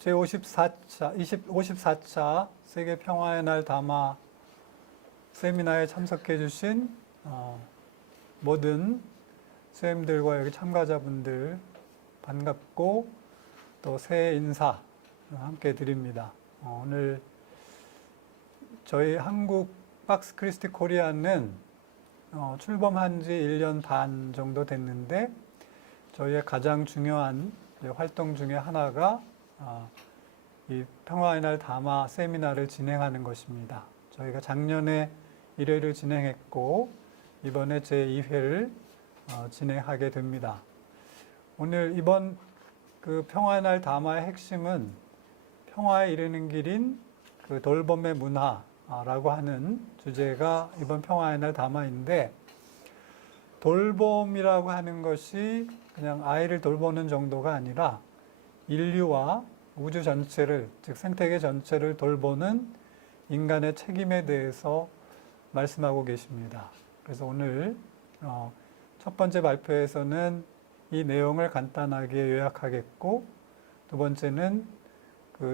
제54차, 54차 세계 평화의 날 담화 세미나에 참석해 주신 모든 선생님들과 여기 참가자분들 반갑고 또 새해 인사 함께 드립니다. 오늘 저희 한국 박스 크리스티 코리아는 출범한 지 1년 반 정도 됐는데 저희의 가장 중요한 활동 중에 하나가 이 평화의 날 담화 세미나를 진행하는 것입니다. 저희가 작년에 1회를 진행했고 이번에 제2회를 진행하게 됩니다. 오늘 이번 그 평화의 날 담화의 핵심은 평화에 이르는 길인 그 돌봄의 문화라고 하는 주제가 이번 평화의 날 담화인데, 돌봄이라고 하는 것이 그냥 아이를 돌보는 정도가 아니라 인류와 우주 전체를, 즉 생태계 전체를 돌보는 인간의 책임에 대해서 말씀하고 계십니다. 그래서 오늘 첫 번째 발표에서는 이 내용을 간단하게 요약하겠고, 두 번째는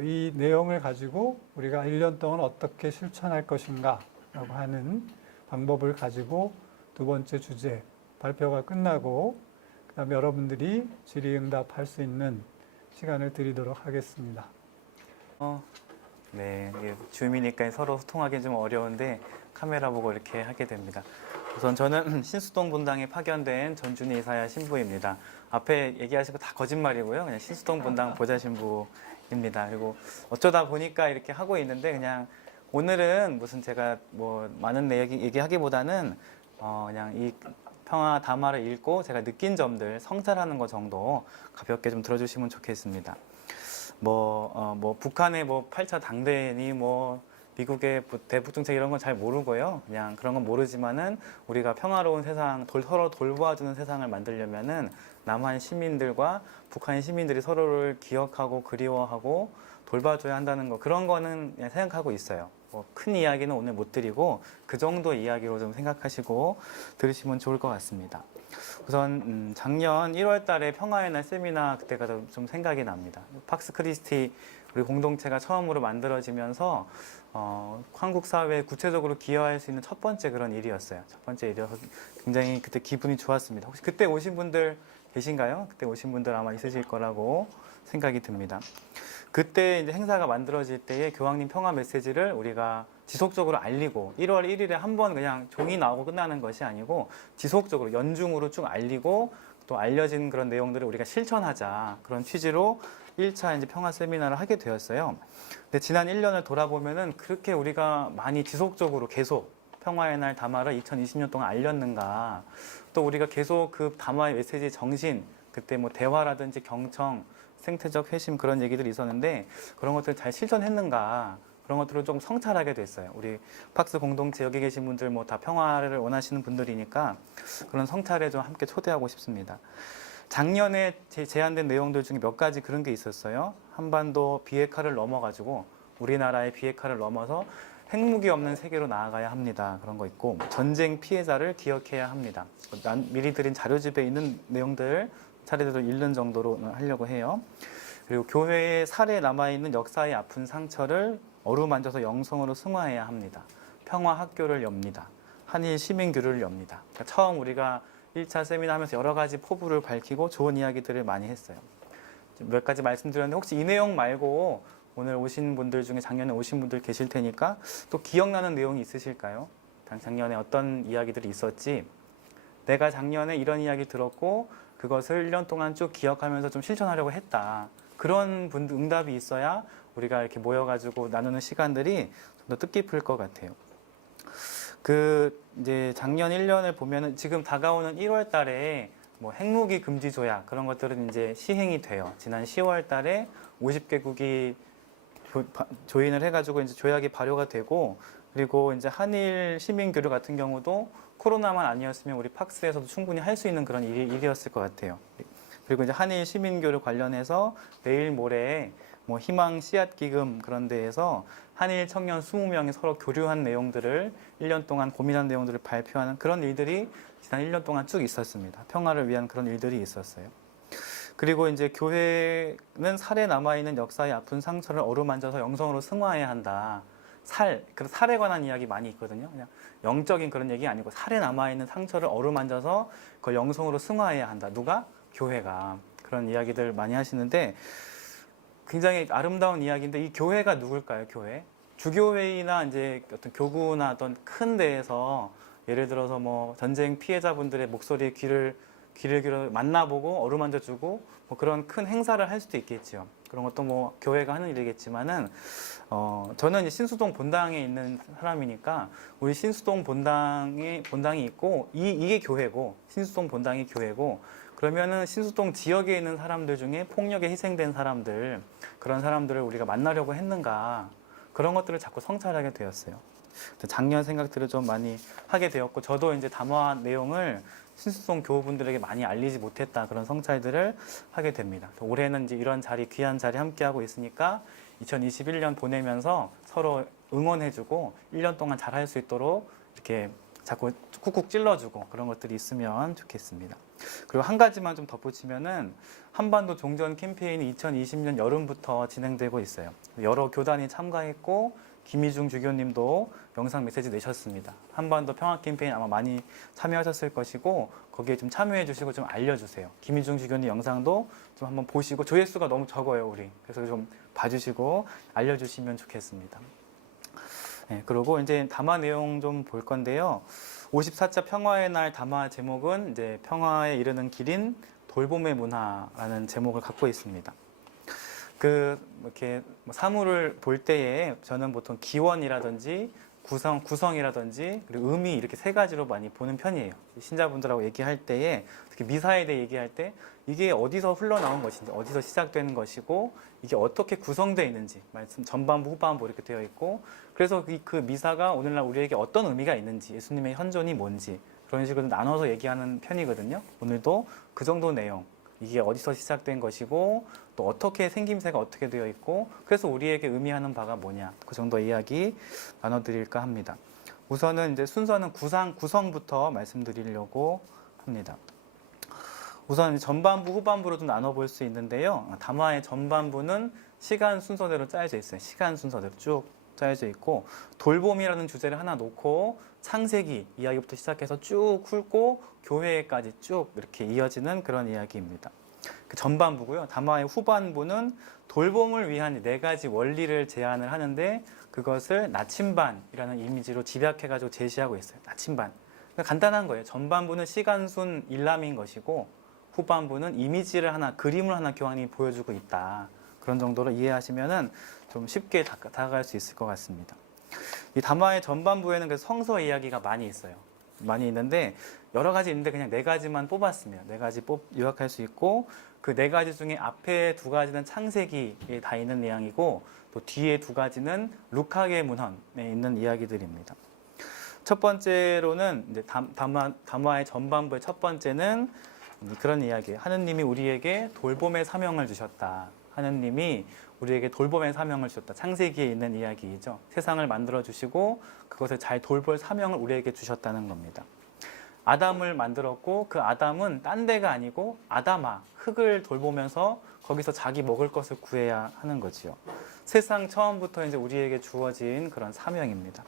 이 내용을 가지고 우리가 1년 동안 어떻게 실천할 것인가 라고 하는 방법을 가지고 두 번째 주제 발표가 끝나고 그다음에 여러분들이 질의응답할 수 있는 시간을 드리도록 하겠습니다. 네, 줌이니까 서로 소통하기 좀 어려운데 카메라 보고 이렇게 하게 됩니다. 우선 저는 신수동 분당에 파견된 전준희 이사야 신부입니다. 앞에 얘기하신 거 다 거짓말이고요. 그냥 신수동 분당 보좌 신부입니다. 그리고 어쩌다 보니까 이렇게 하고 있는데, 그냥 오늘은 무슨 제가 뭐 많은 얘기하기보다는 그냥 이 평화 담화를 읽고 제가 느낀 점들 성찰하는 것 정도 가볍게 좀 들어주시면 좋겠습니다. 북한의 8차 당대니 미국의 대북 정책 이런 건 잘 모르고요. 그냥 그런 건 모르지만은 우리가 평화로운 세상, 서로 돌보아주는 세상을 만들려면은 남한 시민들과 북한 시민들이 서로를 기억하고 그리워하고 돌봐줘야 한다는 거, 그런 거는 그냥 생각하고 있어요. 큰 이야기는 오늘 못 드리고 그 정도 이야기로 좀 생각하시고 들으시면 좋을 것 같습니다. 우선 작년 1월 달에 평화의 날 세미나, 그때가 좀 생각이 납니다. 박스 크리스티 우리 공동체가 처음으로 만들어지면서 한국 사회에 구체적으로 기여할 수 있는 첫 번째 그런 일이었어요. 첫 번째 일이어서 굉장히 그때 기분이 좋았습니다. 혹시 그때 오신 분들 계신가요? 그때 오신 분들 아마 있으실 거라고 생각이 듭니다. 그때 이제 행사가 만들어질 때의 교황님 평화 메시지를 우리가 지속적으로 알리고, 1월 1일에 한 번 그냥 종이 나오고 끝나는 것이 아니고 지속적으로 연중으로 쭉 알리고 또 알려진 그런 내용들을 우리가 실천하자, 그런 취지로 1차 이제 평화 세미나를 하게 되었어요. 근데 지난 1년을 돌아보면은 그렇게 우리가 많이 지속적으로 계속 평화의 날 담화를 2020년 동안 알렸는가, 또 우리가 계속 그 담화의 메시지 정신, 그때 대화라든지 경청, 생태적 회심 그런 얘기들이 있었는데 그런 것들을 잘 실천했는가, 그런 것들을 좀 성찰하게 됐어요. 우리 박스 공동체 여기 계신 분들 다 평화를 원하시는 분들이니까 그런 성찰에 좀 함께 초대하고 싶습니다. 작년에 제안된 내용들 중에 몇 가지 그런 게 있었어요. 한반도 비핵화를 넘어가지고 우리나라의 비핵화를 넘어서 핵무기 없는 세계로 나아가야 합니다. 그런 거 있고, 전쟁 피해자를 기억해야 합니다. 미리 드린 자료집에 있는 내용들 차례대로 읽는 정도로 하려고 해요. 그리고 교회의 살에 남아있는 역사의 아픈 상처를 어루만져서 영성으로 승화해야 합니다. 평화 학교를 엽니다. 한일 시민교류를 엽니다. 그러니까 처음 우리가 1차 세미나 하면서 여러 가지 포부를 밝히고 좋은 이야기들을 많이 했어요. 몇 가지 말씀드렸는데 혹시 이 내용 말고 오늘 오신 분들 중에 작년에 오신 분들 계실 테니까 또 기억나는 내용이 있으실까요? 작년에 어떤 이야기들이 있었지? 내가 작년에 이런 이야기 들었고 그것을 1년 동안 쭉 기억하면서 좀 실천하려고 했다. 그런 응답이 있어야 우리가 이렇게 모여가지고 나누는 시간들이 좀 더 뜻깊을 것 같아요. 이제 작년 1년을 보면은 지금 다가오는 1월 달에 핵무기 금지 조약 그런 것들은 이제 시행이 돼요. 지난 10월 달에 50개국이 조인을 해가지고 이제 조약이 발효가 되고, 그리고 이제 한일 시민교류 같은 경우도 코로나만 아니었으면 우리 팍스에서도 충분히 할 수 있는 그런 일이었을 것 같아요. 그리고 이제 한일 시민교류 관련해서 내일 모레 희망 씨앗 기금 그런 데에서 한일 청년 20명이 서로 교류한 내용들을 1년 동안 고민한 내용들을 발표하는 그런 일들이 지난 1년 동안 쭉 있었습니다. 평화를 위한 그런 일들이 있었어요. 그리고 이제 교회는 살에 남아있는 역사의 아픈 상처를 어루만져서 영성으로 승화해야 한다. 그 살에 관한 이야기 많이 있거든요. 그냥 영적인 그런 얘기 아니고 살에 남아있는 상처를 어루만져서 그걸 영성으로 승화해야 한다. 누가? 교회가. 그런 이야기들 많이 하시는데 굉장히 아름다운 이야기인데 이 교회가 누굴까요? 교회? 주교회의나 이제 어떤 교구나 어떤 큰 데에서 예를 들어서 뭐 전쟁 피해자분들의 목소리에 귀를 길어 만나보고 어루만져주고 뭐 그런 큰 행사를 할 수도 있겠죠. 그런 것도 뭐 교회가 하는 일이겠지만은 저는 이제 신수동 본당에 있는 사람이니까 우리 신수동 본당이 있고 이게 교회고 신수동 본당이 교회고 그러면은 신수동 지역에 있는 사람들 중에 폭력에 희생된 사람들 그런 사람들을 우리가 만나려고 했는가 그런 것들을 자꾸 성찰하게 되었어요. 작년 생각들을 좀 많이 하게 되었고 저도 이제 담화 내용을 신수동 교우분들에게 많이 알리지 못했다 그런 성찰들을 하게 됩니다. 올해는 이제 이런 자리 귀한 자리 함께하고 있으니까 2021년 보내면서 서로 응원해주고 1년 동안 잘할 수 있도록 이렇게 자꾸 쿡쿡 찔러주고 그런 것들이 있으면 좋겠습니다. 그리고 한 가지만 좀 덧붙이면은 한반도 종전 캠페인이 2020년 여름부터 진행되고 있어요. 여러 교단이 참가했고 김희중 주교님도 영상 메시지 내셨습니다. 한반도 평화 캠페인 아마 많이 참여하셨을 것이고 거기에 좀 참여해 주시고 좀 알려주세요. 김희중 주교님 영상도 좀 한번 보시고 조회수가 너무 적어요 우리. 그래서 좀 봐주시고 알려주시면 좋겠습니다. 네, 그리고 이제 담화 내용 좀 볼 건데요. 54차 평화의 날 담화 제목은 이제 평화에 이르는 길인 돌봄의 문화라는 제목을 갖고 있습니다. 이렇게 사물을 볼 때에 저는 보통 기원이라든지 구성이라든지 그리고 의미 이렇게 세 가지로 많이 보는 편이에요. 신자분들하고 얘기할 때에 특히 미사에 대해 얘기할 때 이게 어디서 흘러나온 것인지 어디서 시작되는 것이고 이게 어떻게 구성되어 있는지 말씀 전반부 후반부 이렇게 되어 있고 그래서 그 미사가 오늘날 우리에게 어떤 의미가 있는지 예수님의 현존이 뭔지 그런 식으로 나눠서 얘기하는 편이거든요. 오늘도 그 정도 내용 이게 어디서 시작된 것이고 또 어떻게 생김새가 어떻게 되어 있고 그래서 우리에게 의미하는 바가 뭐냐 그 정도 이야기 나눠드릴까 합니다. 우선은 이제 순서는 구성부터 말씀드리려고 합니다. 우선 전반부 후반부로 좀 나눠볼 수 있는데요. 담화의 전반부는 시간 순서대로 짜여져 있어요. 시간 순서대로 쭉 짜여져 있고 돌봄이라는 주제를 하나 놓고 창세기 이야기부터 시작해서 쭉 훑고 교회까지 쭉 이렇게 이어지는 그런 이야기입니다. 그 전반부고요. 담화의 후반부는 돌봄을 위한 4가지 원리를 제안을 하는데 그것을 나침반이라는 이미지로 집약해가지고 제시하고 있어요. 나침반. 그러니까 간단한 거예요. 전반부는 시간순 일람인 것이고 후반부는 이미지를 그림을 하나 교황이 보여주고 있다. 그런 정도로 이해하시면은 좀 쉽게 다가갈 수 있을 것 같습니다. 이 담화의 전반부에는 그 성서 이야기가 많이 있어요. 많이 있는데 여러 가지 있는데 그냥 4가지만 뽑았습니다. 4가지 요약할 수 있고 그 4가지 중에 앞에 2가지는 창세기에 다 있는 내용이고 또 뒤에 2가지는 루카계 문헌에 있는 이야기들입니다. 첫 번째로는 이제 담화의 전반부의 첫 번째는 그런 이야기예요. 하느님이 우리에게 돌봄의 사명을 주셨다. 하느님이 우리에게 돌봄의 사명을 주셨다. 창세기에 있는 이야기이죠. 세상을 만들어 주시고 그것을 잘 돌볼 사명을 우리에게 주셨다는 겁니다. 아담을 만들었고 그 아담은 딴 데가 아니고 아담아, 흙을 돌보면서 거기서 자기 먹을 것을 구해야 하는 거지요. 세상 처음부터 이제 우리에게 주어진 그런 사명입니다.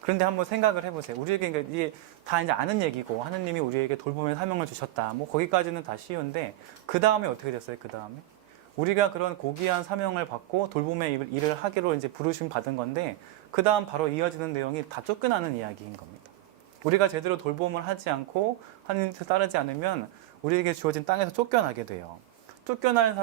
그런데 한번 생각을 해보세요. 우리에게 이게 다 이제 아는 얘기고 하느님이 우리에게 돌봄의 사명을 주셨다. 뭐 거기까지는 다 쉬운데 그 다음에 어떻게 됐어요? 그 다음에 우리가 그런 고귀한 사명을 받고 돌봄의 일을 하기로 이제 부르심 받은 건데 그 다음 바로 이어지는 내용이 다 쫓겨나는 이야기인 겁니다. 우리가 제대로 돌봄을 하지 않고 하느님을 따르지 않으면 우리에게 주어진 땅에서 쫓겨나게 돼요. 쫓겨난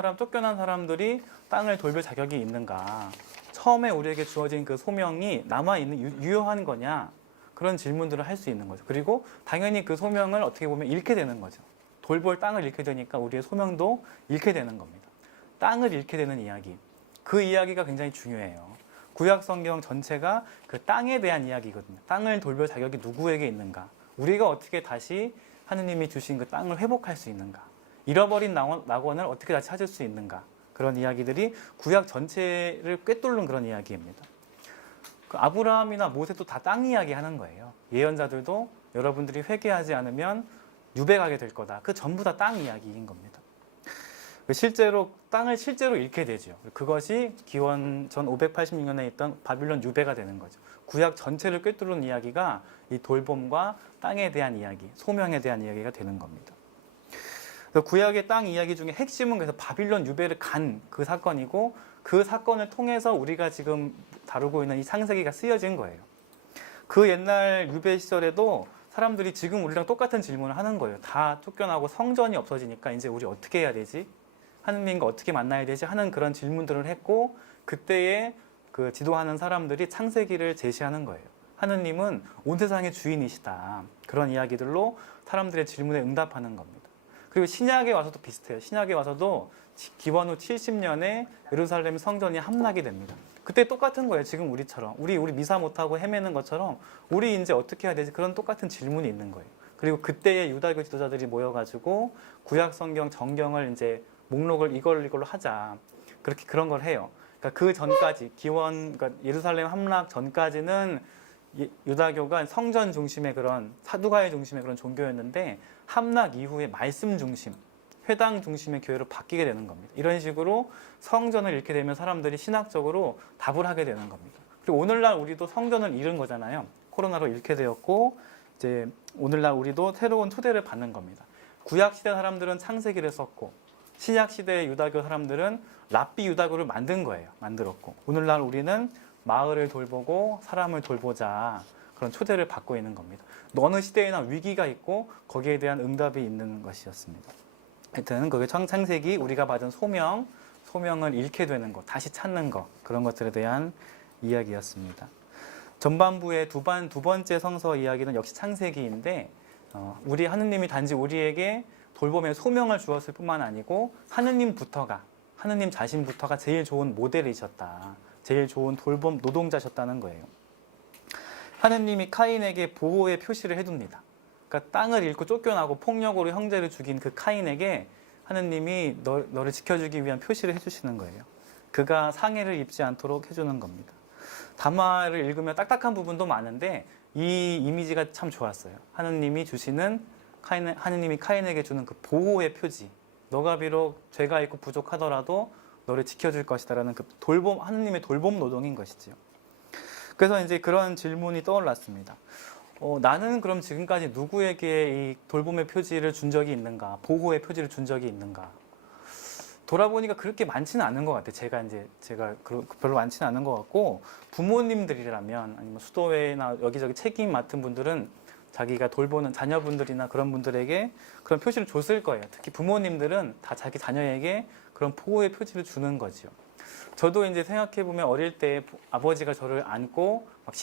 사람들이 땅을 돌볼 자격이 있는가? 처음에 우리에게 주어진 그 소명이 남아있는 유효한 거냐? 그런 질문들을 할 수 있는 거죠. 그리고 당연히 그 소명을 어떻게 보면 잃게 되는 거죠. 돌볼 땅을 잃게 되니까 우리의 소명도 잃게 되는 겁니다. 땅을 잃게 되는 이야기. 그 이야기가 굉장히 중요해요. 구약 성경 전체가 그 땅에 대한 이야기거든요. 땅을 돌볼 자격이 누구에게 있는가? 우리가 어떻게 다시 하느님이 주신 그 땅을 회복할 수 있는가? 잃어버린 낙원을 어떻게 다시 찾을 수 있는가? 그런 이야기들이 구약 전체를 꿰뚫는 그런 이야기입니다. 그 아브라함이나 모세도 다 땅 이야기 하는 거예요. 예언자들도 여러분들이 회개하지 않으면 유배가게 될 거다. 그 전부 다 땅 이야기인 겁니다. 실제로 땅을 실제로 잃게 되죠. 그것이 기원 전 586년에 있던 바빌론 유배가 되는 거죠. 구약 전체를 꿰뚫는 이야기가 이 돌봄과 땅에 대한 이야기, 소명에 대한 이야기가 되는 겁니다. 그래서 구약의 땅 이야기 중에 핵심은 그래서 바빌론 유배를 간 그 사건이고 그 사건을 통해서 우리가 지금 다루고 있는 이 창세기가 쓰여진 거예요. 그 옛날 유배 시절에도 사람들이 지금 우리랑 똑같은 질문을 하는 거예요. 다 쫓겨나고 성전이 없어지니까 이제 우리 어떻게 해야 되지? 하느님과 어떻게 만나야 되지? 하는 그런 질문들을 했고 그때에 그 지도하는 사람들이 창세기를 제시하는 거예요. 하느님은 온 세상의 주인이시다. 그런 이야기들로 사람들의 질문에 응답하는 겁니다. 그리고 신약에 와서도 비슷해요. 신약에 와서도 기원 후 70년에 예루살렘 성전이 함락이 됩니다. 그때 똑같은 거예요. 지금 우리처럼. 우리 미사 못하고 헤매는 것처럼 우리 이제 어떻게 해야 되지? 그런 똑같은 질문이 있는 거예요. 그리고 그때의 유다교 지도자들이 모여가지고 구약 성경 정경을 이제 목록을 이걸로 하자. 그렇게 그런 걸 해요. 그러니까 그 전까지 그러니까 예루살렘 함락 전까지는 유다교가 성전 중심의 그런 사두가의 중심의 그런 종교였는데 함락 이후에 말씀 중심, 회당 중심의 교회로 바뀌게 되는 겁니다. 이런 식으로 성전을 잃게 되면 사람들이 신학적으로 답을 하게 되는 겁니다. 그리고 오늘날 우리도 성전을 잃은 거잖아요. 코로나로 잃게 되었고 이제 오늘날 우리도 새로운 초대를 받는 겁니다. 구약 시대 사람들은 창세기를 썼고 신약 시대의 유다교 사람들은 랍비 유다교를 만든 거예요. 만들었고 오늘날 우리는 마을을 돌보고 사람을 돌보자 그런 초대를 받고 있는 겁니다. 어느 시대에나 위기가 있고 거기에 대한 응답이 있는 것이었습니다. 하여튼 그게 창세기 우리가 받은 소명을 잃게 되는 것, 다시 찾는 것 그런 것들에 대한 이야기였습니다. 전반부의 두 번째 성서 이야기는 역시 창세기인데 우리 하느님이 단지 우리에게 돌봄의 소명을 주었을 뿐만 아니고 하느님 자신부터가 제일 좋은 모델이셨다. 제일 좋은 돌봄 노동자셨다는 거예요. 하느님이 카인에게 보호의 표시를 해둡니다. 그러니까 땅을 잃고 쫓겨나고 폭력으로 형제를 죽인 그 카인에게 하느님이 너를 지켜주기 위한 표시를 해주시는 거예요. 그가 상해를 입지 않도록 해주는 겁니다. 담화를 읽으면 딱딱한 부분도 많은데 이 이미지가 참 좋았어요. 하느님이 카인에게 주는 그 보호의 표지. 너가 비록 죄가 있고 부족하더라도 너를 지켜줄 것이다라는 그 하느님의 돌봄 노동인 것이지요. 그래서 이제 그런 질문이 떠올랐습니다. 나는 그럼 지금까지 누구에게 이 돌봄의 표지를 준 적이 있는가? 보호의 표지를 준 적이 있는가? 돌아보니까 그렇게 많지는 않은 것 같아요. 제가 별로 많지는 않은 것 같고 부모님들이라면 아니면 수도회나 여기저기 책임 맡은 분들은 자기가 돌보는 자녀분들이나 그런 분들에게 그런 표시를 줬을 거예요. 특히 부모님들은 다 자기 자녀에게 그런 보호의 표지를 주는 거죠. 저도 이제 생각해보면 어릴 때 아버지가 저를 안고 막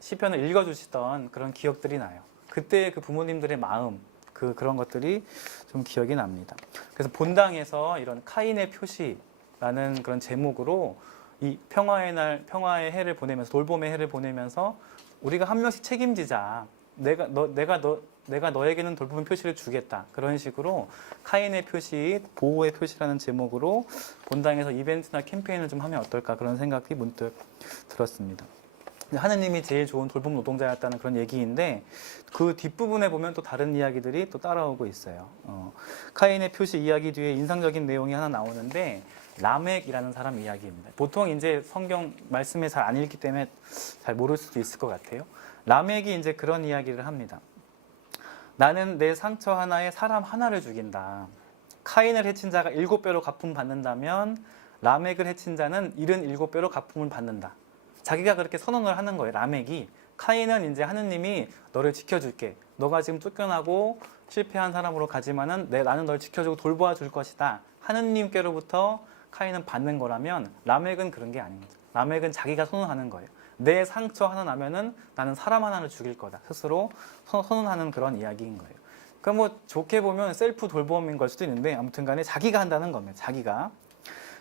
시편을 읽어주시던 그런 기억들이 나요. 그때 그 부모님들의 마음, 그런 것들이 좀 기억이 납니다. 그래서 본당에서 이런 카인의 표시라는 그런 제목으로 이 평화의 해를 보내면서 돌봄의 해를 보내면서 우리가 한 명씩 책임지자. 내가 너에게는 돌봄의 표시를 주겠다. 그런 식으로 카인의 표시, 보호의 표시라는 제목으로 본당에서 이벤트나 캠페인을 좀 하면 어떨까 그런 생각이 문득 들었습니다. 하느님이 제일 좋은 돌봄 노동자였다는 그런 얘기인데 그 뒷부분에 보면 또 다른 이야기들이 또 따라오고 있어요. 카인의 표시 이야기 뒤에 인상적인 내용이 하나 나오는데 라멕이라는 사람 이야기입니다. 보통 이제 성경 말씀에 잘 안 읽기 때문에 잘 모를 수도 있을 것 같아요. 라멕이 이제 그런 이야기를 합니다. 나는 내 상처 하나에 사람 하나를 죽인다. 카인을 해친 자가 7배로 갚음 받는다면 라멕을 해친 자는 77배로 갚음을 받는다. 자기가 그렇게 선언을 하는 거예요. 라멕이. 카인은 이제 하느님이 너를 지켜줄게. 너가 지금 쫓겨나고 실패한 사람으로 가지만은 나는 널 지켜주고 돌보아 줄 것이다. 하느님께로부터 카인은 받는 거라면 라멕은 그런 게 아닙니다. 라멕은 자기가 선언하는 거예요. 내 상처 하나 나면은 나는 사람 하나를 죽일 거다. 스스로 선언하는 그런 이야기인 거예요. 그러니까 뭐 좋게 보면 셀프 돌봄인 걸 수도 있는데 아무튼 간에 자기가 한다는 겁니다. 자기가.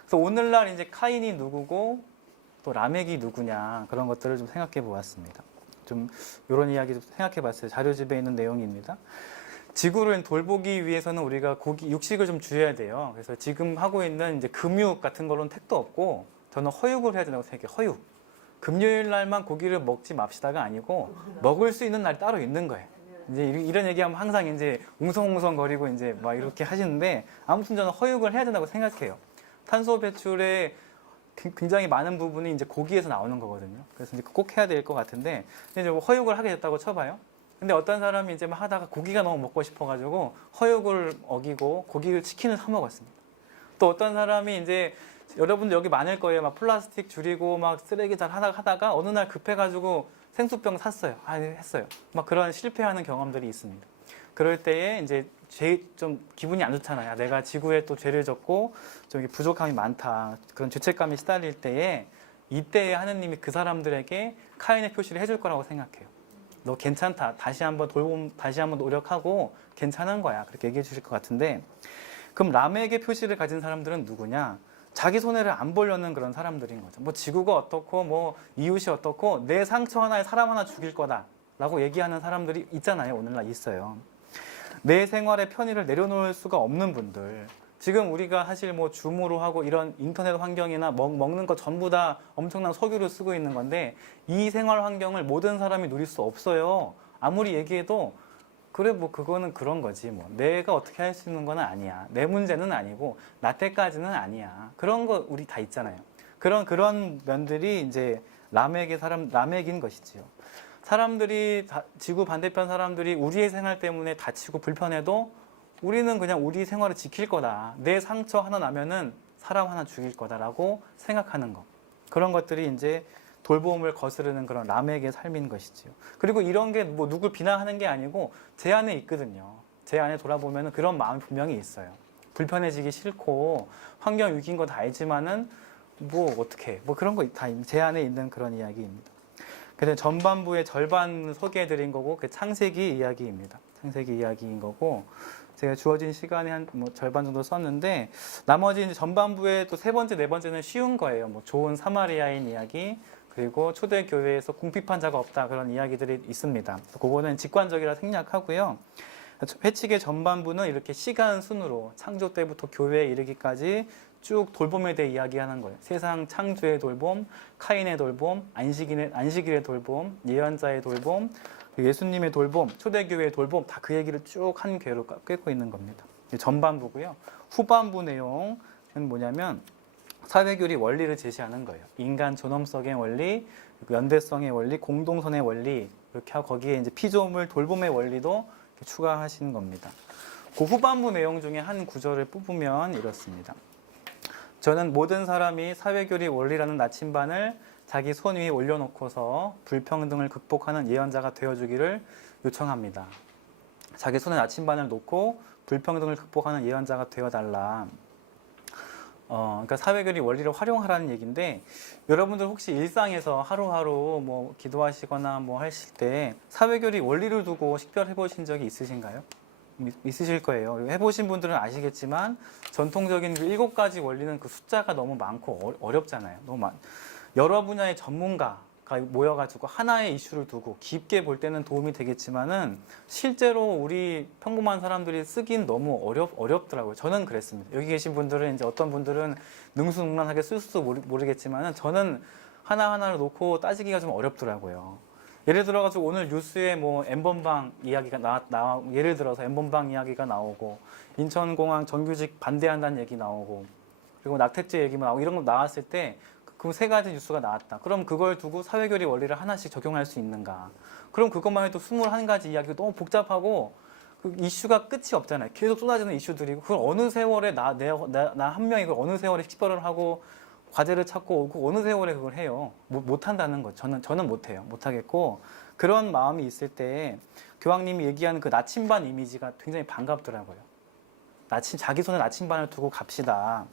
그래서 오늘날 이제 카인이 누구고 또 라멕이 누구냐 그런 것들을 좀 생각해 보았습니다. 좀 이런 이야기 좀 생각해 봤어요. 자료집에 있는 내용입니다. 지구를 돌보기 위해서는 우리가 육식을 좀 줄여야 돼요. 그래서 지금 하고 있는 이제 금육 같은 걸로는 택도 없고 저는 허육을 해야 된다고 생각해요. 허육. 금요일 날만 고기를 먹지 맙시다가 아니고 먹을 수 있는 날이 따로 있는 거예요. 이제 이런 얘기하면 항상 이제 웅성웅성거리고 이제 막 이렇게 하시는데 아무튼 저는 허육을 해야 된다고 생각해요. 탄소 배출의 굉장히 많은 부분이 이제 고기에서 나오는 거거든요. 그래서 이제 꼭 해야 될 것 같은데 이제 허육을 하게 됐다고 쳐봐요. 근데 어떤 사람이 이제 막 하다가 고기가 너무 먹고 싶어가지고 허육을 어기고 치킨을 사 먹었습니다. 또 어떤 사람이 이제 여러분들 여기 많을 거예요. 막 플라스틱 줄이고 막 쓰레기 잘 하다가 어느 날 급해가지고 생수병 샀어요. 했어요. 막 그런 실패하는 경험들이 있습니다. 그럴 때에 이제 좀 기분이 안 좋잖아요. 내가 지구에 또 죄를 졌고 좀 부족함이 많다. 그런 죄책감이 시달릴 때에 이때에 하느님이 그 사람들에게 카인의 표시를 해줄 거라고 생각해요. 너 괜찮다. 다시 한번 노력하고 괜찮은 거야. 그렇게 얘기해 주실 것 같은데 그럼 람에게 표시를 가진 사람들은 누구냐? 자기 손해를 안 보려는 그런 사람들인 거죠. 뭐 지구가 어떻고 뭐 이웃이 어떻고 내 상처 하나에 사람 하나 죽일 거다 라고 얘기하는 사람들이 있잖아요. 오늘날 있어요. 내 생활의 편의를 내려놓을 수가 없는 분들, 지금 우리가 사실 뭐 줌으로 하고 이런 인터넷 환경이나 먹는 거 전부 다 엄청난 석유를 쓰고 있는 건데 이 생활 환경을 모든 사람이 누릴 수 없어요. 아무리 얘기해도 그래 뭐 그거는 그런 거지 뭐 내가 어떻게 할 수 있는 건 아니야. 내 문제는 아니고 나 때까지는 아니야. 그런 거 우리 다 있잖아요. 그런 면들이 이제 람에긴 것이지요. 사람들이 지구 반대편 사람들이 우리의 생활 때문에 다치고 불편해도 우리는 그냥 우리 생활을 지킬 거다. 내 상처 하나 나면은 사람 하나 죽일 거다라고 생각하는 것. 그런 것들이 이제 돌봄을 거스르는 그런 람에게 삶인 것이지요. 그리고 이런 게 뭐 누굴 비난하는 게 아니고 제 안에 있거든요. 제 안에 돌아보면 그런 마음이 분명히 있어요. 불편해지기 싫고 환경 위기인 거 다 알지만은 뭐 어떻게 뭐 그런 거 다 제 안에 있는 그런 이야기입니다. 그래서 전반부의 절반 소개해드린 거고 그 창세기 이야기입니다. 창세기 이야기인 거고 제가 주어진 시간에 한 뭐 절반 정도 썼는데 나머지 이제 전반부에 또 세 번째, 네 번째는 쉬운 거예요. 뭐 좋은 사마리아인 이야기 그리고 초대 교회에서 궁핍한 자가 없다 그런 이야기들이 있습니다. 그거는 직관적이라 생략하고요. 회칙의 전반부는 이렇게 시간 순으로 창조 때부터 교회에 이르기까지 쭉 돌봄에 대해 이야기하는 거예요. 세상 창조의 돌봄, 카인의 돌봄, 안식일의 돌봄, 예언자의 돌봄, 예수님의 돌봄, 초대교회의 돌봄 다 그 얘기를 쭉 한 궤로 꿰고 있는 겁니다. 전반부고요. 후반부 내용은 뭐냐면 사회교리 원리를 제시하는 거예요. 인간 존엄성의 원리, 연대성의 원리, 공동선의 원리 이렇게 하고 거기에 이제 피조물 돌봄의 원리도 추가하시는 겁니다. 그 후반부 내용 중에 한 구절을 뽑으면 이렇습니다. 저는 모든 사람이 사회교리 원리라는 나침반을 자기 손 위에 올려놓고서 불평등을 극복하는 예언자가 되어주기를 요청합니다. 자기 손에 나침반을 놓고 불평등을 극복하는 예언자가 되어달라. 그러니까 사회교리 원리를 활용하라는 얘기인데 여러분들 혹시 일상에서 하루하루 뭐 기도하시거나 뭐 하실 때 사회교리 원리를 두고 식별해 보신 적이 있으신가요? 있으실 거예요. 해보신 분들은 아시겠지만 전통적인 그 7가지 원리는 그 숫자가 너무 많고 어렵잖아요. 여러 분야의 전문가가 모여가지고 하나의 이슈를 두고 깊게 볼 때는 도움이 되겠지만은 실제로 우리 평범한 사람들이 쓰긴 너무 어렵더라고요. 저는 그랬습니다. 여기 계신 분들은 이제 어떤 분들은 능수능란하게 쓸 수도 모르겠지만은 저는 하나하나를 놓고 따지기가 좀 어렵더라고요. 예를 들어가지고 오늘 뉴스에 뭐 N번방 이야기가 예를 들어서 N번방 이야기가 나오고 인천공항 정규직 반대한다는 얘기 나오고 그리고 낙태죄 얘기만 나오고 이런 거 나왔을 때 그 3가지 뉴스가 나왔다. 그럼 그걸 두고 사회교리 원리를 하나씩 적용할 수 있는가? 그럼 그것만 해도 21가지 이야기가 너무 복잡하고 그 이슈가 끝이 없잖아요. 계속 쏟아지는 이슈들이고 그걸 어느 세월에 나 한 명이 그걸 어느 세월에 식별을 하고 과제를 찾고 오고 어느 세월에 그걸 해요. 못 한다는 거죠. 저는 못해요. 못하겠고 그런 마음이 있을 때 교황님이 얘기하는 그 나침반 이미지가 굉장히 반갑더라고요. 자기 손에 나침반을 두고 갑시다.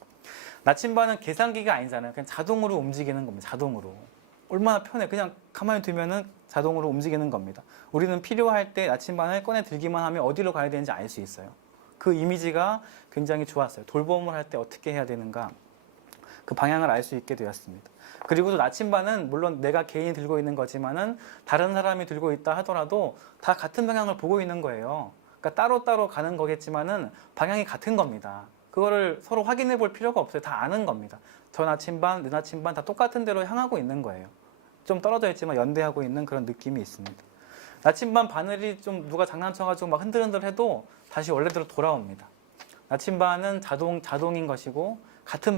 나침반은 계산기가 아니잖아요. 그냥 자동으로 움직이는 겁니다. 자동으로. 얼마나 편해. 그냥 가만히 두면은 자동으로 움직이는 겁니다. 우리는 필요할 때 나침반을 꺼내 들기만 하면 어디로 가야 되는지 알 수 있어요. 그 이미지가 굉장히 좋았어요. 돌봄을 할 때 어떻게 해야 되는가. 그 방향을 알 수 있게 되었습니다. 그리고 또 나침반은 물론 내가 개인이 들고 있는 거지만은 다른 사람이 들고 있다 하더라도 다 같은 방향을 보고 있는 거예요. 그러니까 따로따로 가는 거겠지만은 방향이 같은 겁니다. 그거를 서로 확인해 볼 필요가 없어요. 다 아는 겁니다. 저 나침반, 내 나침반 다 똑같은 데로 향하고 있는 거예요. 좀 떨어져 있지만 연대하고 있는 그런 느낌이 있습니다. 나침반 바늘이 좀 누가 장난쳐가지고 막 흔들흔들해도 다시 원래대로 돌아옵니다. 나침반은 자동인 것이고 같은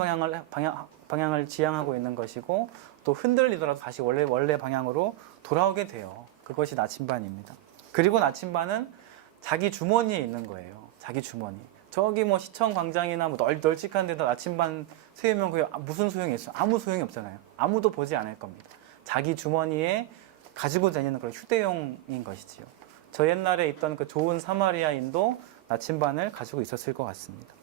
방향을 지향하고 있는 것이고 또 흔들리더라도 다시 원래 방향으로 돌아오게 돼요. 그것이 나침반입니다. 그리고 나침반은 자기 주머니에 있는 거예요. 자기 주머니. 저기 뭐 시청 광장이나 뭐 널찍한 데다 나침반 세우면 그게 무슨 소용이 있어요? 아무 소용이 없잖아요. 아무도 보지 않을 겁니다. 자기 주머니에 가지고 다니는 그런 휴대용인 것이지요. 저 옛날에 있던 그 좋은 사마리아인도 나침반을 가지고 있었을 것 같습니다.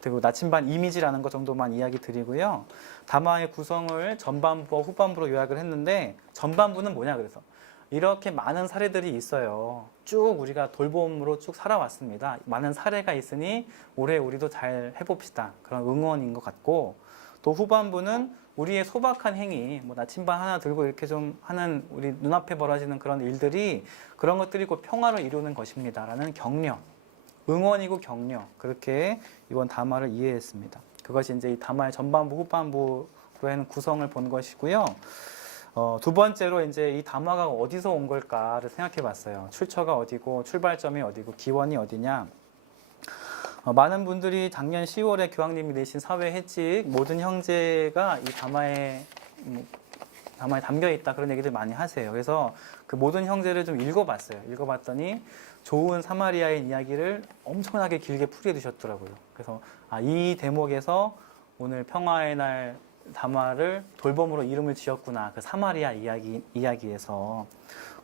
그리고 나침반 이미지라는 것 정도만 이야기 드리고요. 담화의 구성을 전반부와 후반부로 요약을 했는데 전반부는 뭐냐 그래서 이렇게 많은 사례들이 있어요. 쭉 우리가 돌봄으로 쭉 살아왔습니다. 많은 사례가 있으니 올해 우리도 잘 해봅시다. 그런 응원인 것 같고 또 후반부는 우리의 소박한 행위, 뭐 나침반 하나 들고 이렇게 좀 하는 우리 눈앞에 벌어지는 그런 일들이 그런 것들이 곧 평화를 이루는 것입니다라는 격려, 응원이고 격려 그렇게 이번 담화를 이해했습니다. 그것이 이제 이 담화의 전반부, 후반부로 하는 구성을 본 것이고요. 두 번째로 이제 이 담화가 어디서 온 걸까를 생각해 봤어요. 출처가 어디고 출발점이 어디고 기원이 어디냐. 많은 분들이 작년 10월에 교황님이 내신 사회 해칙 모든 형제가 이 담화에 담겨 있다 그런 얘기들 많이 하세요. 그래서 그 모든 형제를 좀 읽어봤어요. 읽어봤더니 좋은 사마리아인 이야기를 엄청나게 길게 풀이해 두셨더라고요. 그래서 이 대목에서 오늘 평화의 날 담화를 돌봄으로 이름을 지었구나. 그 사마리아 이야기에서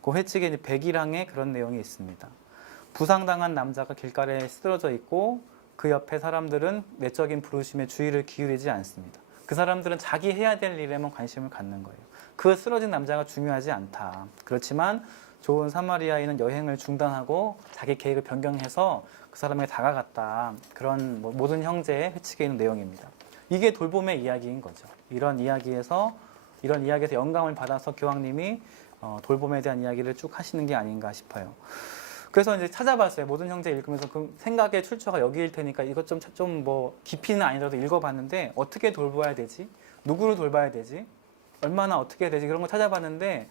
그 회칙에 101항에 그런 내용이 있습니다. 부상당한 남자가 길가에 쓰러져 있고 그 옆에 사람들은 내적인 부르심에 주의를 기울이지 않습니다. 그 사람들은 자기 해야 될 일에만 관심을 갖는 거예요. 그 쓰러진 남자가 중요하지 않다. 그렇지만 좋은 사마리아인은 여행을 중단하고 자기 계획을 변경해서 그 사람에게 다가갔다. 그런 모든 형제의 회칙에 있는 내용입니다. 이게 돌봄의 이야기인 거죠. 이런 이야기에서 영감을 받아서 교황님이 돌봄에 대한 이야기를 쭉 하시는 게 아닌가 싶어요. 그래서 이제 찾아봤어요. 모든 형제 읽으면서 그 생각의 출처가 여기일 테니까 이것 좀 뭐 깊이는 아니라도 읽어봤는데 어떻게 돌봐야 되지? 누구를 돌봐야 되지? 얼마나 어떻게 해야 되지? 그런 거 찾아봤는데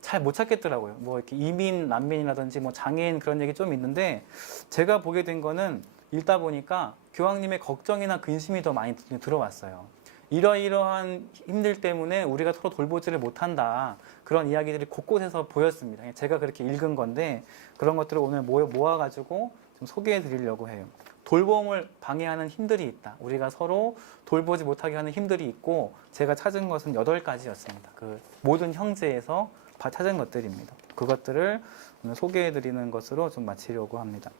잘 못 찾겠더라고요. 뭐 이렇게 이민, 난민이라든지 뭐 장애인 그런 얘기 좀 있는데 제가 보게 된 거는 읽다 보니까 교황님의 걱정이나 근심이 더 많이 들어왔어요. 이러이러한 힘들 때문에 우리가 서로 돌보지를 못한다. 그런 이야기들이 곳곳에서 보였습니다. 제가 그렇게 읽은 건데 그런 것들을 오늘 모아가지고 좀 소개해 드리려고 해요. 돌봄을 방해하는 힘들이 있다. 우리가 서로 돌보지 못하게 하는 힘들이 있고 제가 찾은 것은 8가지였습니다. 그 모든 형제에서 찾은 것들입니다. 그것들을 오늘 소개해 드리는 것으로 좀 마치려고 합니다.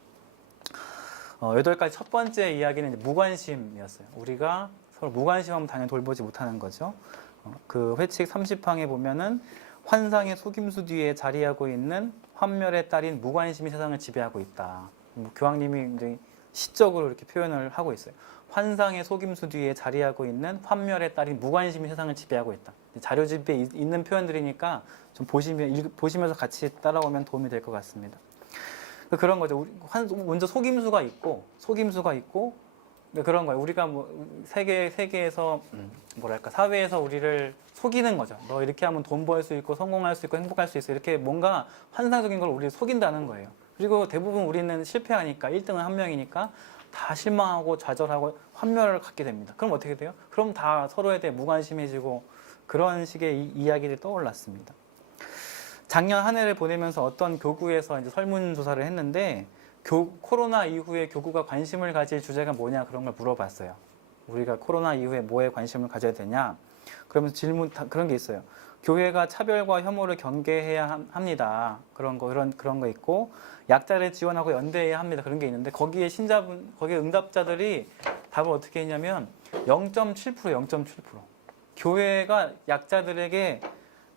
8가지 첫 번째 이야기는 이제 무관심이었어요. 우리가 서로 무관심하면 당연히 돌보지 못하는 거죠. 그 회칙 30항에 보면은 환상의 속임수 뒤에 자리하고 있는 환멸의 딸인 무관심이 세상을 지배하고 있다. 교황님이 이제 시적으로 이렇게 표현을 하고 있어요. 환상의 속임수 뒤에 자리하고 있는 환멸의 딸인 무관심이 세상을 지배하고 있다. 자료집에 있는 표현들이니까 좀 보시면서 같이 따라오면 도움이 될 것 같습니다. 그런 거죠. 먼저 속임수가 있고 그런 거예요. 우리가 뭐 세계에서 뭐랄까 사회에서 우리를 속이는 거죠. 너 이렇게 하면 돈 벌 수 있고 성공할 수 있고 행복할 수 있어. 이렇게 뭔가 환상적인 걸 우리를 속인다는 거예요. 그리고 대부분 우리는 실패하니까 1등은 한 명이니까 다 실망하고 좌절하고 환멸을 갖게 됩니다. 그럼 어떻게 돼요? 그럼 다 서로에 대해 무관심해지고 그런 식의 이야기들이 떠올랐습니다. 작년 한 해를 보내면서 어떤 교구에서 이제 설문조사를 했는데 코로나 이후에 교구가 관심을 가질 주제가 뭐냐 그런 걸 물어봤어요. 우리가 코로나 이후에 뭐에 관심을 가져야 되냐? 그러면서 질문 그런 게 있어요. 교회가 차별과 혐오를 경계해야 합니다. 그런 거 있고 약자를 지원하고 연대해야 합니다. 그런 게 있는데 거기에 응답자들이 답을 어떻게 했냐면 0.7%. 교회가 약자들에게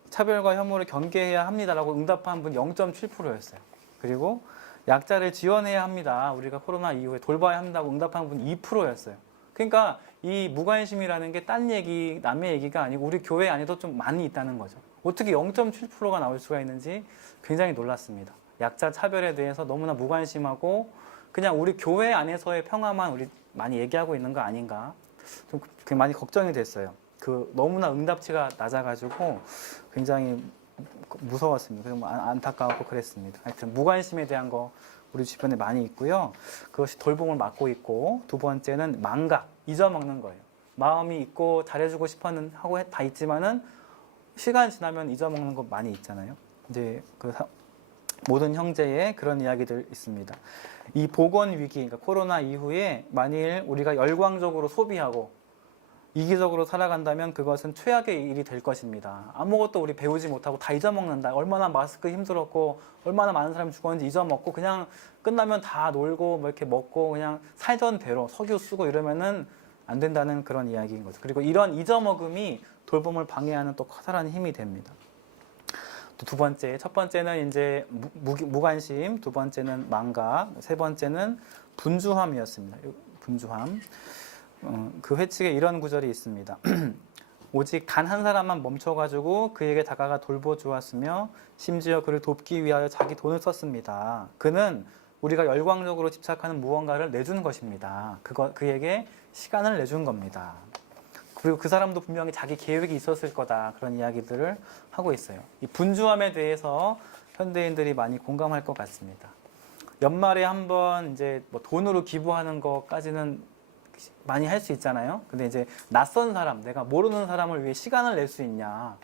차별과 혐오를 경계해야 합니다라고 응답한 분 0.7%였어요. 그리고 약자를 지원해야 합니다. 우리가 코로나 이후에 돌봐야 한다고 응답한 분 2%였어요. 그러니까 이 무관심이라는 게 딴 얘기, 남의 얘기가 아니고 우리 교회 안에도 좀 많이 있다는 거죠. 어떻게 0.7%가 나올 수가 있는지 굉장히 놀랐습니다. 약자 차별에 대해서 너무나 무관심하고 그냥 우리 교회 안에서의 평화만 우리 많이 얘기하고 있는 거 아닌가 좀 많이 걱정이 됐어요. 너무나 응답치가 낮아가지고 굉장히 무서웠습니다. 그래서 뭐 안타까웠고 그랬습니다. 하여튼 무관심에 대한 거 우리 주변에 많이 있고요. 그것이 돌봄을 막고 있고, 두 번째는 망각, 잊어먹는 거예요. 마음이 있고 잘해주고 싶어는 하고 다 있지만은 시간 지나면 잊어먹는 거 많이 있잖아요. 이제 모든 형제의 그런 이야기들 있습니다. 이 보건 위기, 그러니까 코로나 이후에 만일 우리가 열광적으로 소비하고 이기적으로 살아간다면 그것은 최악의 일이 될 것입니다. 아무것도 우리 배우지 못하고 다 잊어먹는다. 얼마나 마스크 힘들었고 얼마나 많은 사람이 죽었는지 잊어먹고 그냥 끝나면 다 놀고 뭐 이렇게 먹고 그냥 살던 대로 석유 쓰고 이러면은 안 된다는 그런 이야기인 거죠. 그리고 이런 잊어먹음이 돌봄을 방해하는 또 커다란 힘이 됩니다. 또 두 번째, 첫 번째는 이제 무관심, 두 번째는 망각, 세 번째는 분주함이었습니다. 분주함. 그 회칙에 이런 구절이 있습니다. 오직 단 한 사람만 멈춰가지고 그에게 다가가 돌보주었으며 심지어 그를 돕기 위하여 자기 돈을 썼습니다. 그는 우리가 열광적으로 집착하는 무언가를 내준 것입니다. 그에게 시간을 내준 겁니다. 그리고 그 사람도 분명히 자기 계획이 있었을 거다. 그런 이야기들을 하고 있어요. 이 분주함에 대해서 현대인들이 많이 공감할 것 같습니다. 연말에 한번 이제 뭐 돈으로 기부하는 것까지는 많이 할 수 있잖아요. 근데 이제 낯선 사람, 내가 모르는 사람을 위해 시간을 낼 수 있냐?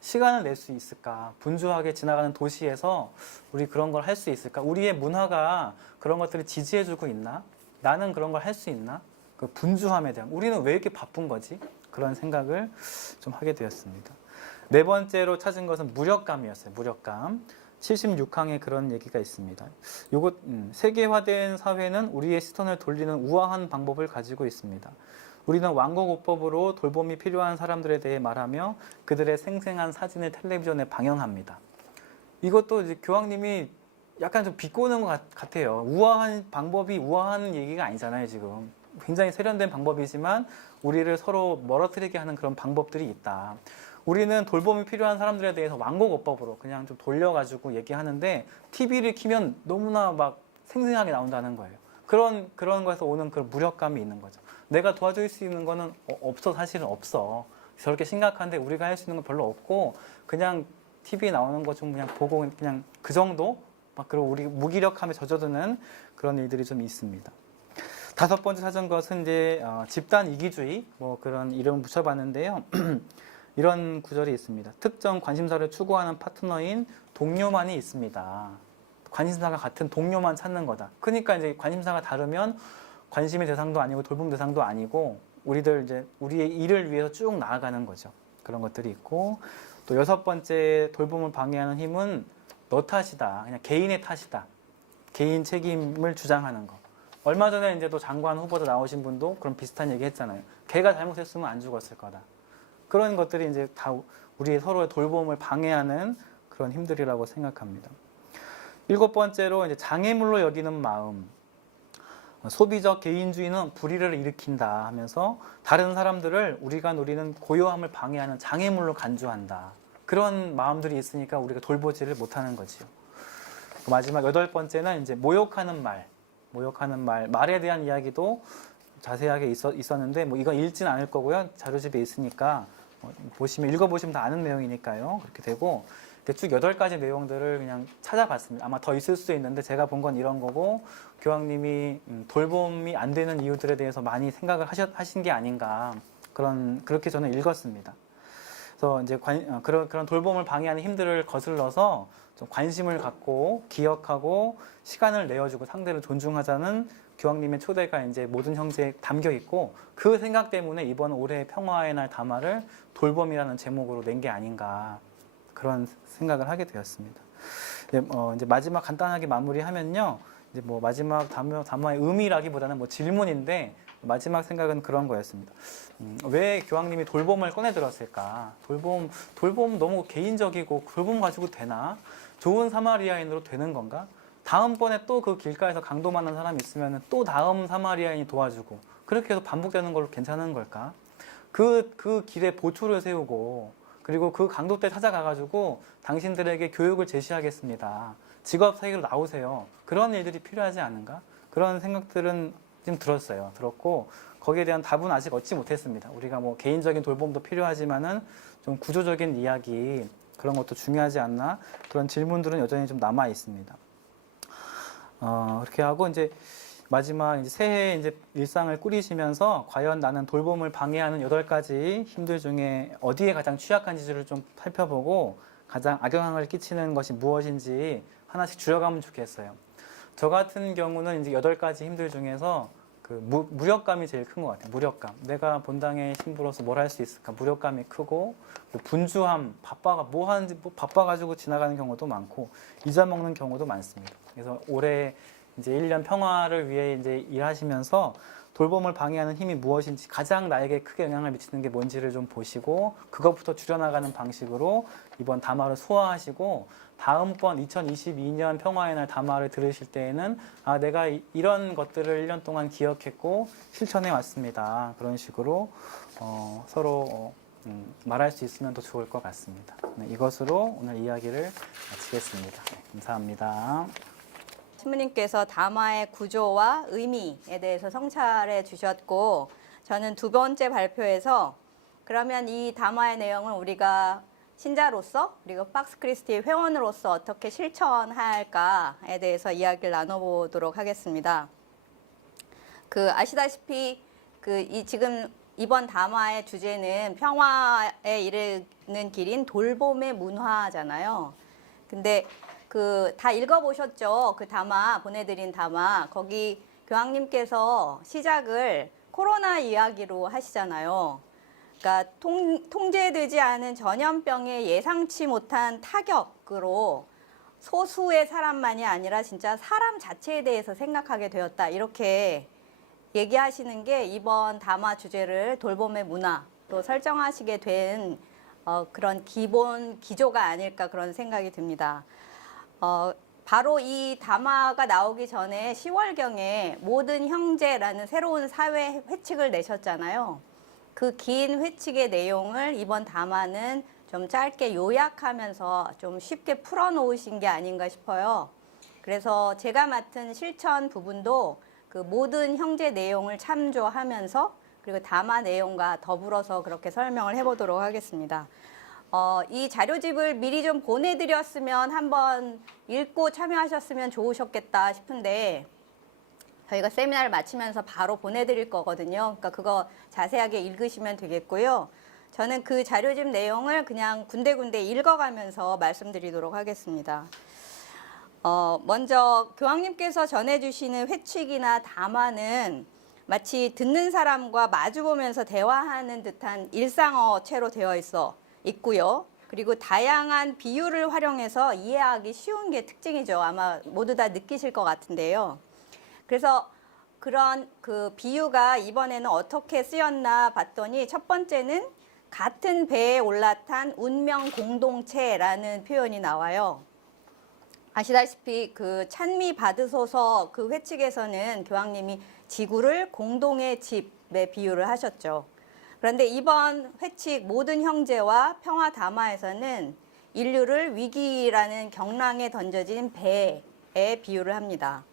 시간을 낼 수 있을까? 분주하게 지나가는 도시에서 우리 그런 걸 할 수 있을까? 우리의 문화가 그런 것들을 지지해주고 있나? 나는 그런 걸 할 수 있나? 그 분주함에 대한, 우리는 왜 이렇게 바쁜 거지? 그런 생각을 좀 하게 되었습니다. 네 번째로 찾은 것은 무력감이었어요. 무력감. 76항에 그런 얘기가 있습니다. 요것 세계화된 사회는 우리의 시선을 돌리는 우아한 방법을 가지고 있습니다. 우리는 왕곡오법으로 돌봄이 필요한 사람들에 대해 말하며 그들의 생생한 사진을 텔레비전에 방영합니다. 이것도 이제 교황님이 약간 좀 비꼬는 것 같아요. 우아한 방법이 우아한 얘기가 아니잖아요, 지금. 굉장히 세련된 방법이지만 우리를 서로 멀어뜨리게 하는 그런 방법들이 있다. 우리는 돌봄이 필요한 사람들에 대해서 왕곡오법으로 그냥 좀 돌려가지고 얘기하는데 TV를 키면 너무나 막 생생하게 나온다는 거예요. 그런 거에서 오는 그런 무력감이 있는 거죠. 내가 도와줄 수 있는 거는 없어, 사실은 없어. 저렇게 심각한데 우리가 할 수 있는 건 별로 없고 그냥 TV에 나오는 거 좀 그냥 보고 그냥 그 정도? 막 그리고 우리 무기력함에 젖어드는 그런 일들이 좀 있습니다. 다섯 번째 찾은 것은 이제 집단 이기주의, 뭐 그런 이름 붙여봤는데요. 이런 구절이 있습니다. 특정 관심사를 추구하는 파트너인 동료만이 있습니다. 관심사가 같은 동료만 찾는 거다. 그러니까 이제 관심사가 다르면 관심의 대상도 아니고 돌봄 대상도 아니고 우리들 이제 우리의 일을 위해서 쭉 나아가는 거죠. 그런 것들이 있고 또 여섯 번째 돌봄을 방해하는 힘은 너 탓이다. 그냥 개인의 탓이다. 개인 책임을 주장하는 거. 얼마 전에 이제 또 장관 후보자 나오신 분도 그런 비슷한 얘기 했잖아요. 걔가 잘못했으면 안 죽었을 거다. 그런 것들이 이제 다 우리의 서로의 돌봄을 방해하는 그런 힘들이라고 생각합니다. 일곱 번째로 이제 장애물로 여기는 마음. 소비적 개인주의는 불의를 일으킨다 하면서 다른 사람들을 우리가 누리는 고요함을 방해하는 장애물로 간주한다. 그런 마음들이 있으니까 우리가 돌보지를 못하는 거지요. 마지막 여덟 번째는 이제 모욕하는 말. 말에 대한 이야기도 자세하게 있었는데 뭐 이건 읽지는 않을 거고요. 자료집에 있으니까 읽어보시면 다 아는 내용이니까요. 그렇게 되고 쭉 8가지 내용들을 그냥 찾아봤습니다. 아마 더 있을 수도 있는데 제가 본 건 이런 거고 교황님이 돌봄이 안 되는 이유들에 대해서 많이 생각을 하신 게 아닌가 그렇게 저는 읽었습니다. 그래서 이제 그런 돌봄을 방해하는 힘들을 거슬러서 좀 관심을 갖고 기억하고 시간을 내어주고 상대를 존중하자는 교황님의 초대가 이제 모든 형제에 담겨 있고 그 생각 때문에 이번 올해 평화의 날 담화를 돌봄이라는 제목으로 낸 게 아닌가 그런 생각을 하게 되었습니다. 이제 마지막 간단하게 마무리하면요. 이제 뭐 마지막 담화의 의미라기보다는 뭐 질문인데 마지막 생각은 그런 거였습니다. 왜 교황님이 돌봄을 꺼내 들었을까? 돌봄 너무 개인적이고 돌봄 가지고 되나? 좋은 사마리아인으로 되는 건가? 다음번에 또 그 길가에서 강도 만난 사람이 있으면 또 다음 사마리아인이 도와주고 그렇게 해서 반복되는 걸로 괜찮은 걸까? 그 길에 보초를 세우고 그리고 그 강도 때 찾아가가지고 당신들에게 교육을 제시하겠습니다. 직업 사회로 나오세요. 그런 일들이 필요하지 않은가? 그런 생각들은 좀 들었고 거기에 대한 답은 아직 얻지 못했습니다. 우리가 뭐 개인적인 돌봄도 필요하지만은 좀 구조적인 이야기 그런 것도 중요하지 않나? 그런 질문들은 여전히 좀 남아 있습니다. 그렇게 하고 이제 마지막 이제 새해 이제 일상을 꾸리시면서 과연 나는 돌봄을 방해하는 8가지 힘들 중에 어디에 가장 취약한지를 좀 살펴보고 가장 악영향을 끼치는 것이 무엇인지 하나씩 줄여가면 좋겠어요. 저 같은 경우는 이제 8가지 힘들 중에서 그 무력감이 제일 큰 것 같아요. 무력감. 내가 본당의 신부로서 뭘 할 수 있을까? 무력감이 크고, 분주함, 뭐 하는지 바빠가지고 지나가는 경우도 많고, 잊어먹는 경우도 많습니다. 그래서 올해 이제 1년 평화를 위해 이제 일하시면서 돌봄을 방해하는 힘이 무엇인지 가장 나에게 크게 영향을 미치는 게 뭔지를 좀 보시고, 그것부터 줄여나가는 방식으로 이번 담화를 소화하시고, 다음번 2022년 평화의 날 담화를 들으실 때에는 내가 이런 것들을 1년 동안 기억했고 실천해 왔습니다. 그런 식으로 서로 말할 수 있으면 더 좋을 것 같습니다. 네, 이것으로 오늘 이야기를 마치겠습니다. 네, 감사합니다. 신부님께서 담화의 구조와 의미에 대해서 성찰해 주셨고, 저는 2번째 발표에서 그러면 이 담화의 내용을 우리가 신자로서 그리고 박스 크리스티의 회원으로서 어떻게 실천할까에 대해서 이야기를 나눠보도록 하겠습니다. 아시다시피 지금 이번 담화의 주제는 평화에 이르는 길인 돌봄의 문화잖아요. 근데 다 읽어보셨죠? 그 담화, 보내드린 담화. 거기 교황님께서 시작을 코로나 이야기로 하시잖아요. 그러니까 통제되지 않은 전염병의 예상치 못한 타격으로 소수의 사람만이 아니라 진짜 사람 자체에 대해서 생각하게 되었다. 이렇게 얘기하시는 게 이번 담화 주제를 돌봄의 문화로 설정하시게 된 그런 기본 기조가 아닐까 그런 생각이 듭니다. 바로 이 담화가 나오기 전에 10월경에 모든 형제라는 새로운 사회 회칙을 내셨잖아요. 그 긴 회칙의 내용을 이번 담화는 좀 짧게 요약하면서 좀 쉽게 풀어놓으신 게 아닌가 싶어요. 그래서 제가 맡은 실천 부분도 그 모든 형제 내용을 참조하면서 그리고 담화 내용과 더불어서 그렇게 설명을 해보도록 하겠습니다. 이 자료집을 미리 좀 보내드렸으면 한번 읽고 참여하셨으면 좋으셨겠다 싶은데 저희가 세미나를 마치면서 바로 보내드릴 거거든요. 그러니까 그거 자세하게 읽으시면 되겠고요. 저는 그 자료집 내용을 그냥 군데군데 읽어가면서 말씀드리도록 하겠습니다. 먼저 교황님께서 전해주시는 회칙이나 담화는 마치 듣는 사람과 마주보면서 대화하는 듯한 일상어체로 되어 있고요. 그리고 다양한 비유를 활용해서 이해하기 쉬운 게 특징이죠. 아마 모두 다 느끼실 것 같은데요. 그래서 그런 그 비유가 이번에는 어떻게 쓰였나 봤더니 첫 번째는 같은 배에 올라탄 운명 공동체라는 표현이 나와요. 아시다시피 그 찬미 받으소서 그 회칙에서는 교황님이 지구를 공동의 집에 비유를 하셨죠. 그런데 이번 회칙 모든 형제와 평화 담화에서는 인류를 위기라는 경랑에 던져진 배에 비유를 합니다.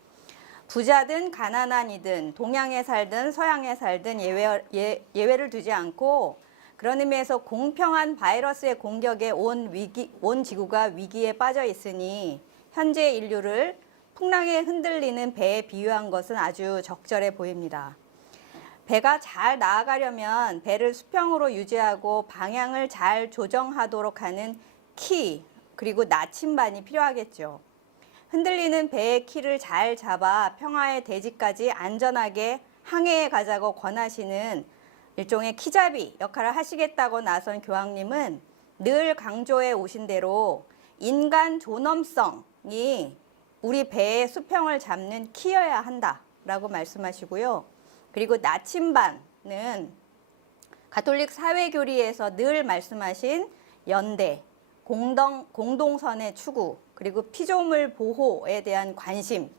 부자든 가난한 이든 동양에 살든 서양에 살든 예외를 두지 않고 그런 의미에서 공평한 바이러스의 공격에 온 지구가 위기에 빠져 있으니 현재 인류를 풍랑에 흔들리는 배에 비유한 것은 아주 적절해 보입니다. 배가 잘 나아가려면 배를 수평으로 유지하고 방향을 잘 조정하도록 하는 키 그리고 나침반이 필요하겠죠. 흔들리는 배의 키를 잘 잡아 평화의 대지까지 안전하게 항해해 가자고 권하시는 일종의 키잡이 역할을 하시겠다고 나선 교황님은 늘 강조해 오신 대로 인간 존엄성이 우리 배의 수평을 잡는 키여야 한다라고 말씀하시고요. 그리고 나침반은 가톨릭 사회교리에서 늘 말씀하신 연대, 공동선의 추구, 그리고 피조물 보호에 대한 관심,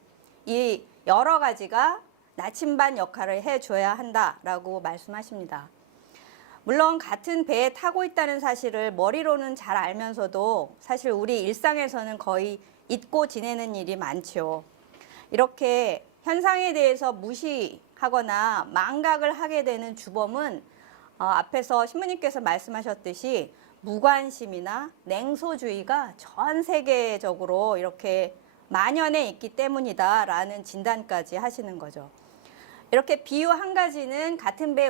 이 여러 가지가 나침반 역할을 해줘야 한다라고 말씀하십니다. 물론 같은 배에 타고 있다는 사실을 머리로는 잘 알면서도 사실 우리 일상에서는 거의 잊고 지내는 일이 많죠. 이렇게 현상에 대해서 무시하거나 망각을 하게 되는 주범은 앞에서 신부님께서 말씀하셨듯이 무관심이나 냉소주의가 전 세계적으로 이렇게 만연해 있기 때문이다라는 진단까지 하시는 거죠. 이렇게 비유 한 가지는 같은 배에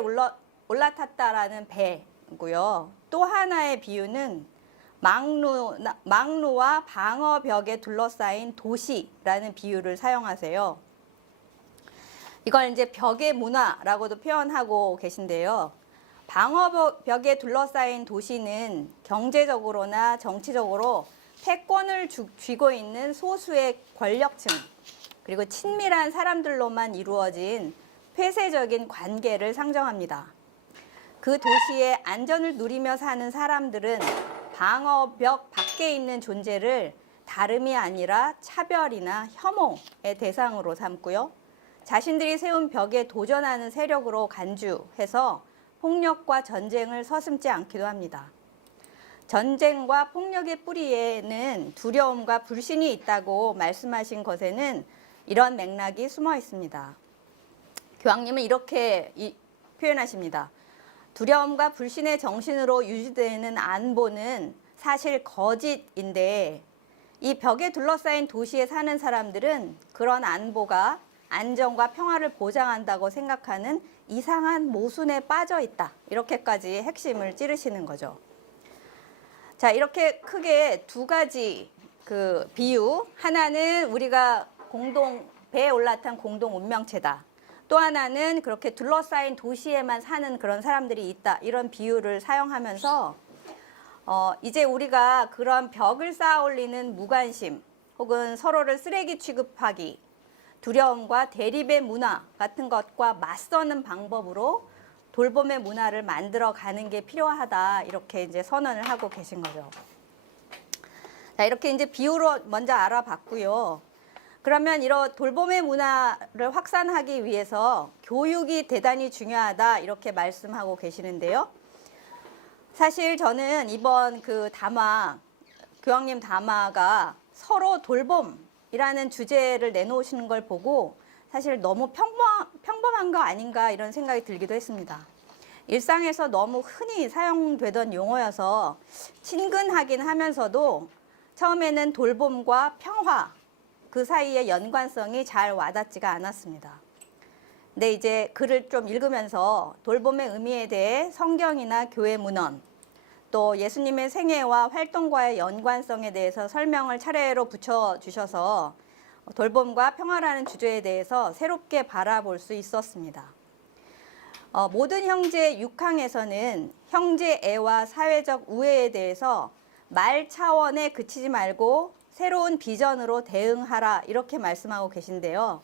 올라탔다라는 배고요. 또 하나의 비유는 망루와 방어벽에 둘러싸인 도시라는 비유를 사용하세요. 이걸 이제 벽의 문화라고도 표현하고 계신데요. 방어벽에 둘러싸인 도시는 경제적으로나 정치적으로 패권을 쥐고 있는 소수의 권력층, 그리고 친밀한 사람들로만 이루어진 폐쇄적인 관계를 상정합니다. 그 도시의 안전을 누리며 사는 사람들은 방어벽 밖에 있는 존재를 다름이 아니라 차별이나 혐오의 대상으로 삼고요. 자신들이 세운 벽에 도전하는 세력으로 간주해서 폭력과 전쟁을 서슴지 않기도 합니다. 전쟁과 폭력의 뿌리에는 두려움과 불신이 있다고 말씀하신 것에는 이런 맥락이 숨어 있습니다. 교황님은 이렇게 표현하십니다. 두려움과 불신의 정신으로 유지되는 안보는 사실 거짓인데 이 벽에 둘러싸인 도시에 사는 사람들은 그런 안보가 안정과 평화를 보장한다고 생각하는 이상한 모순에 빠져 있다. 이렇게까지 핵심을 찌르시는 거죠. 자, 이렇게 크게 두 가지 그 비유. 하나는 우리가 배에 올라탄 공동 운명체다. 또 하나는 그렇게 둘러싸인 도시에만 사는 그런 사람들이 있다. 이런 비유를 사용하면서 이제 우리가 그런 벽을 쌓아 올리는 무관심 혹은 서로를 쓰레기 취급하기, 두려움과 대립의 문화 같은 것과 맞서는 방법으로 돌봄의 문화를 만들어 가는 게 필요하다. 이렇게 이제 선언을 하고 계신 거죠. 자, 이렇게 이제 비유로 먼저 알아봤고요. 그러면 이런 돌봄의 문화를 확산하기 위해서 교육이 대단히 중요하다. 이렇게 말씀하고 계시는데요. 사실 저는 이번 그 교황님 담화가 서로 돌봄이라는 주제를 내놓으시는 걸 보고 사실 너무 평범한 거 아닌가 이런 생각이 들기도 했습니다. 일상에서 너무 흔히 사용되던 용어여서 친근하긴 하면서도 처음에는 돌봄과 평화 그 사이의 연관성이 잘 와닿지가 않았습니다. 근데 이제 글을 좀 읽으면서 돌봄의 의미에 대해 성경이나 교회 문헌, 또 예수님의 생애와 활동과의 연관성에 대해서 설명을 차례로 붙여주셔서 돌봄과 평화라는 주제에 대해서 새롭게 바라볼 수 있었습니다. 모든 형제 6항에서는 형제애와 사회적 우애에 대해서 말 차원에 그치지 말고 새로운 비전으로 대응하라 이렇게 말씀하고 계신데요.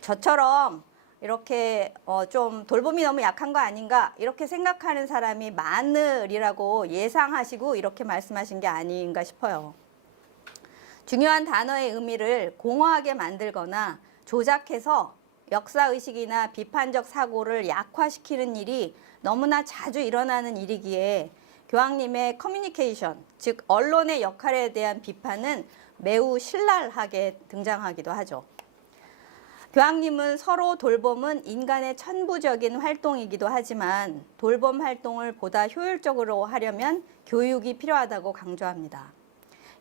저처럼 이렇게 좀 돌봄이 너무 약한 거 아닌가 이렇게 생각하는 사람이 많으리라고 예상하시고 이렇게 말씀하신 게 아닌가 싶어요. 중요한 단어의 의미를 공허하게 만들거나 조작해서 역사의식이나 비판적 사고를 약화시키는 일이 너무나 자주 일어나는 일이기에 교황님의 커뮤니케이션, 즉 언론의 역할에 대한 비판은 매우 신랄하게 등장하기도 하죠. 교황님은 서로 돌봄은 인간의 천부적인 활동이기도 하지만 돌봄 활동을 보다 효율적으로 하려면 교육이 필요하다고 강조합니다.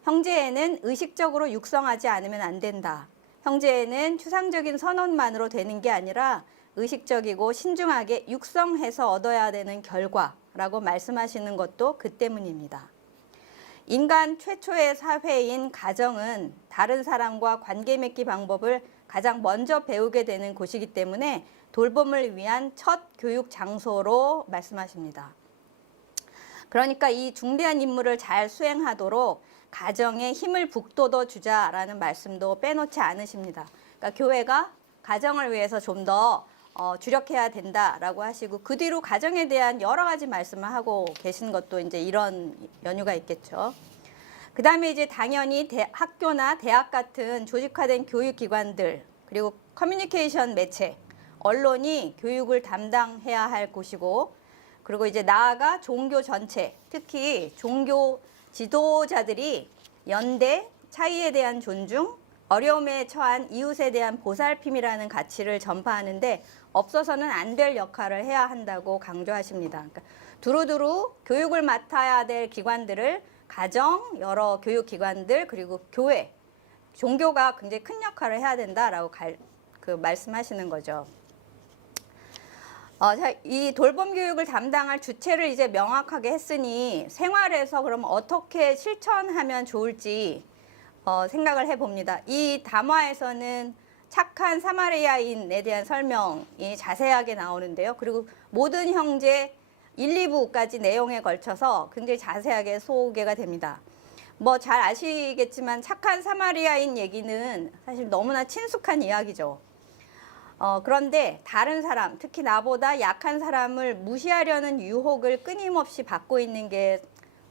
형제애는 의식적으로 육성하지 않으면 안 된다. 형제애는 추상적인 선언만으로 되는 게 아니라 의식적이고 신중하게 육성해서 얻어야 되는 결과라고 말씀하시는 것도 그 때문입니다. 인간 최초의 사회인 가정은 다른 사람과 관계 맺기 방법을 가장 먼저 배우게 되는 곳이기 때문에 돌봄을 위한 첫 교육 장소로 말씀하십니다. 그러니까 이 중대한 임무를 잘 수행하도록 가정에 힘을 북돋워 주자라는 말씀도 빼놓지 않으십니다. 그러니까 교회가 가정을 위해서 좀 더 주력해야 된다라고 하시고 그 뒤로 가정에 대한 여러 가지 말씀을 하고 계신 것도 이제 이런 연유가 있겠죠. 그 다음에 이제 당연히 학교나 대학 같은 조직화된 교육기관들 그리고 커뮤니케이션 매체, 언론이 교육을 담당해야 할 곳이고 그리고 이제 나아가 종교 전체, 특히 종교 지도자들이 연대, 차이에 대한 존중, 어려움에 처한 이웃에 대한 보살핌이라는 가치를 전파하는데 없어서는 안 될 역할을 해야 한다고 강조하십니다. 그러니까 두루두루 교육을 맡아야 될 기관들을 가정, 여러 교육기관들, 그리고 교회, 종교가 굉장히 큰 역할을 해야 된다라고 말씀하시는 거죠. 자, 이 돌봄 교육을 담당할 주체를 이제 명확하게 했으니 생활에서 그럼 어떻게 실천하면 좋을지 생각을 해봅니다. 이 담화에서는 착한 사마리아인에 대한 설명이 자세하게 나오는데요. 그리고 모든 형제 1, 2부까지 내용에 걸쳐서 굉장히 자세하게 소개가 됩니다. 뭐 잘 아시겠지만 착한 사마리아인 얘기는 사실 너무나 친숙한 이야기죠. 그런데 다른 사람, 특히 나보다 약한 사람을 무시하려는 유혹을 끊임없이 받고 있는 게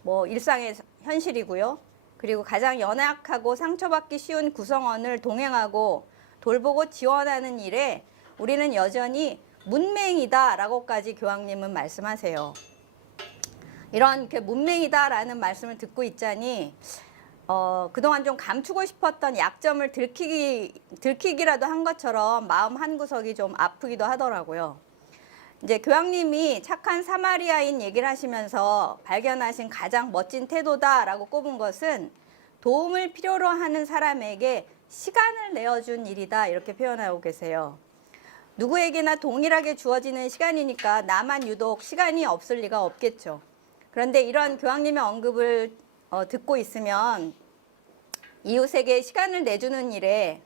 뭐 일상의 현실이고요. 그리고 가장 연약하고 상처받기 쉬운 구성원을 동행하고 돌보고 지원하는 일에 우리는 여전히 문맹이다라고까지 교황님은 말씀하세요. 이런 문맹이다라는 말씀을 듣고 있자니 그동안 좀 감추고 싶었던 약점을 들키기라도 한 것처럼 마음 한구석이 좀 아프기도 하더라고요. 이제 교황님이 착한 사마리아인 얘기를 하시면서 발견하신 가장 멋진 태도다라고 꼽은 것은 도움을 필요로 하는 사람에게 시간을 내어준 일이다 이렇게 표현하고 계세요. 누구에게나 동일하게 주어지는 시간이니까 나만 유독 시간이 없을 리가 없겠죠. 그런데 이런 교황님의 언급을 듣고 있으면 이웃에게 시간을 내주는 일에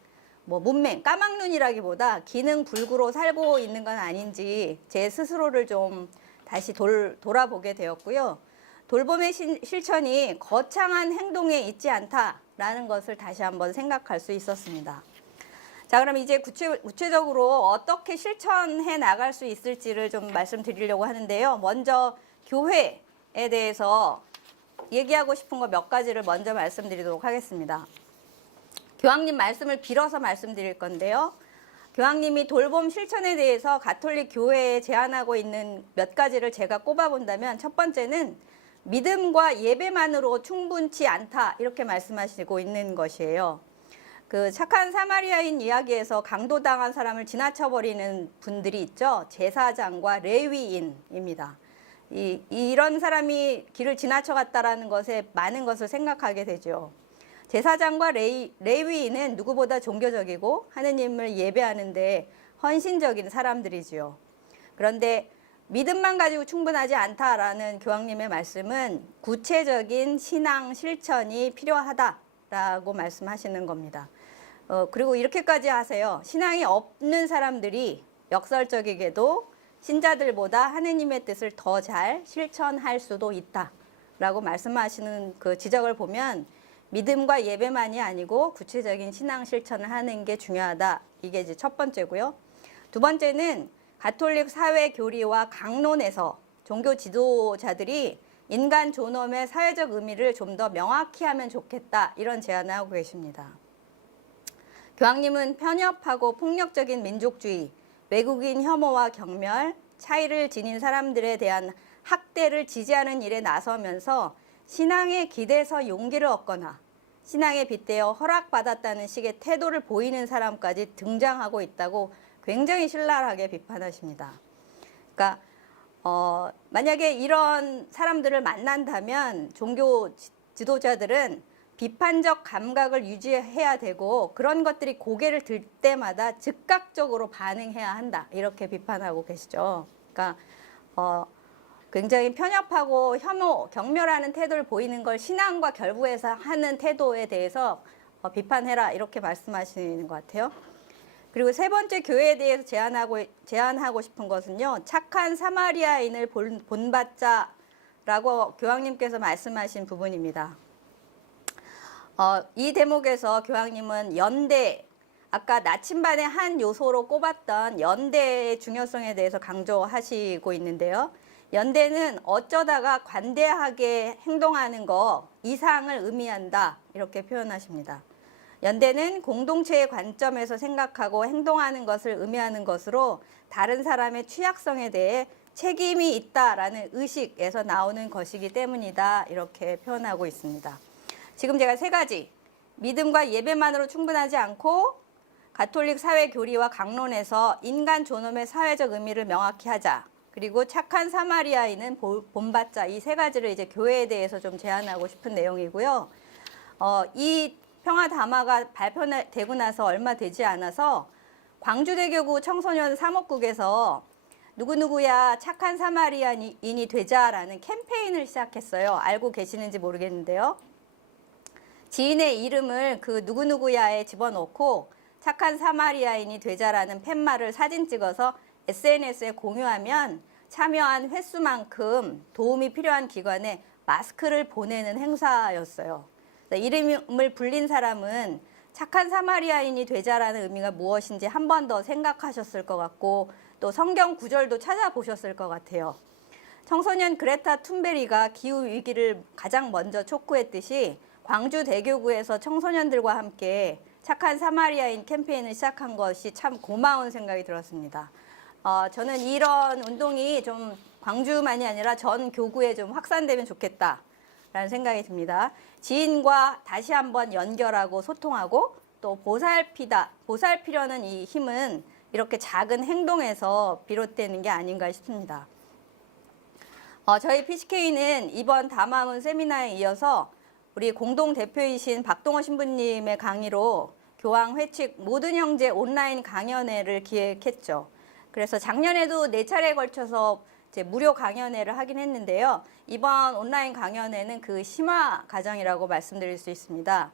뭐 문맹, 까막눈이라기보다 기능불구로 살고 있는 건 아닌지 제 스스로를 좀 다시 돌아보게 되었고요. 돌봄의 실천이 거창한 행동에 있지 않다라는 것을 다시 한번 생각할 수 있었습니다. 자, 그럼 이제 구체적으로 어떻게 실천해 나갈 수 있을지를 좀 말씀드리려고 하는데요. 먼저 교회에 대해서 얘기하고 싶은 거 몇 가지를 먼저 말씀드리도록 하겠습니다. 교황님 말씀을 빌어서 말씀드릴 건데요. 교황님이 돌봄 실천에 대해서 가톨릭 교회에 제안하고 있는 몇 가지를 제가 꼽아본다면 첫 번째는 믿음과 예배만으로 충분치 않다 이렇게 말씀하시고 있는 것이에요. 그 착한 사마리아인 이야기에서 강도당한 사람을 지나쳐버리는 분들이 있죠. 제사장과 레위인입니다. 이런 사람이 길을 지나쳐갔다라는 것에 많은 것을 생각하게 되죠. 제사장과 레위인은 누구보다 종교적이고 하느님을 예배하는데 헌신적인 사람들이지요. 그런데 믿음만 가지고 충분하지 않다라는 교황님의 말씀은 구체적인 신앙 실천이 필요하다라고 말씀하시는 겁니다. 그리고 이렇게까지 하세요. 신앙이 없는 사람들이 역설적이게도 신자들보다 하느님의 뜻을 더 잘 실천할 수도 있다라고 말씀하시는 그 지적을 보면 믿음과 예배만이 아니고 구체적인 신앙 실천을 하는 게 중요하다. 이게 이제 첫 번째고요. 두 번째는 가톨릭 사회 교리와 강론에서 종교 지도자들이 인간 존엄의 사회적 의미를 좀 더 명확히 하면 좋겠다. 이런 제안을 하고 계십니다. 교황님은 편협하고 폭력적인 민족주의, 외국인 혐오와 경멸, 차이를 지닌 사람들에 대한 학대를 지지하는 일에 나서면서 신앙에 기대서 용기를 얻거나 신앙에 빗대어 허락받았다는 식의 태도를 보이는 사람까지 등장하고 있다고 굉장히 신랄하게 비판하십니다. 그러니까 만약에 이런 사람들을 만난다면 종교 지도자들은 비판적 감각을 유지해야 되고 그런 것들이 고개를 들 때마다 즉각적으로 반응해야 한다. 이렇게 비판하고 계시죠. 그러니까 굉장히 편협하고 혐오, 경멸하는 태도를 보이는 걸 신앙과 결부해서 하는 태도에 대해서 비판해라. 이렇게 말씀하시는 것 같아요. 그리고 세 번째 교회에 대해서 제안하고 싶은 것은요. 착한 사마리아인을 본받자라고 교황님께서 말씀하신 부분입니다. 이 대목에서 교황님은 연대, 아까 나침반의 한 요소로 꼽았던 연대의 중요성에 대해서 강조하시고 있는데요. 연대는 어쩌다가 관대하게 행동하는 것 이상을 의미한다. 이렇게 표현하십니다. 연대는 공동체의 관점에서 생각하고 행동하는 것을 의미하는 것으로 다른 사람의 취약성에 대해 책임이 있다라는 의식에서 나오는 것이기 때문이다. 이렇게 표현하고 있습니다. 지금 제가 세 가지 믿음과 예배만으로 충분하지 않고 가톨릭 사회 교리와 강론에서 인간 존엄의 사회적 의미를 명확히 하자. 그리고 착한 사마리아인은 본받자. 이 세 가지를 이제 교회에 대해서 좀 제안하고 싶은 내용이고요. 이 평화 담화가 발표되고 나서 얼마 되지 않아서 광주대교구 청소년 사목국에서 누구누구야 착한 사마리아인이 되자라는 캠페인을 시작했어요. 알고 계시는지 모르겠는데요. 지인의 이름을 그 누구누구야에 집어넣고 착한 사마리아인이 되자라는 팻말을 사진 찍어서 SNS에 공유하면 참여한 횟수만큼 도움이 필요한 기관에 마스크를 보내는 행사였어요. 이름을 불린 사람은 착한 사마리아인이 되자라는 의미가 무엇인지 한 번 더 생각하셨을 것 같고 또 성경 구절도 찾아보셨을 것 같아요. 청소년 그레타 툰베리가 기후위기를 가장 먼저 촉구했듯이 광주대교구에서 청소년들과 함께 착한 사마리아인 캠페인을 시작한 것이 참 고마운 생각이 들었습니다. 저는 이런 운동이 좀 광주만이 아니라 전 교구에 좀 확산되면 좋겠다라는 생각이 듭니다. 지인과 다시 한번 연결하고 소통하고 또 보살피려는 이 힘은 이렇게 작은 행동에서 비롯되는 게 아닌가 싶습니다. 저희 PCK는 이번 담화문 세미나에 이어서 우리 공동대표이신 박동호 신부님의 강의로 교황 회칙 모든 형제 온라인 강연회를 기획했죠. 그래서 작년에도 4차례에 걸쳐서 이제 무료 강연회를 하긴 했는데요. 이번 온라인 강연회는 그 심화 과정이라고 말씀드릴 수 있습니다.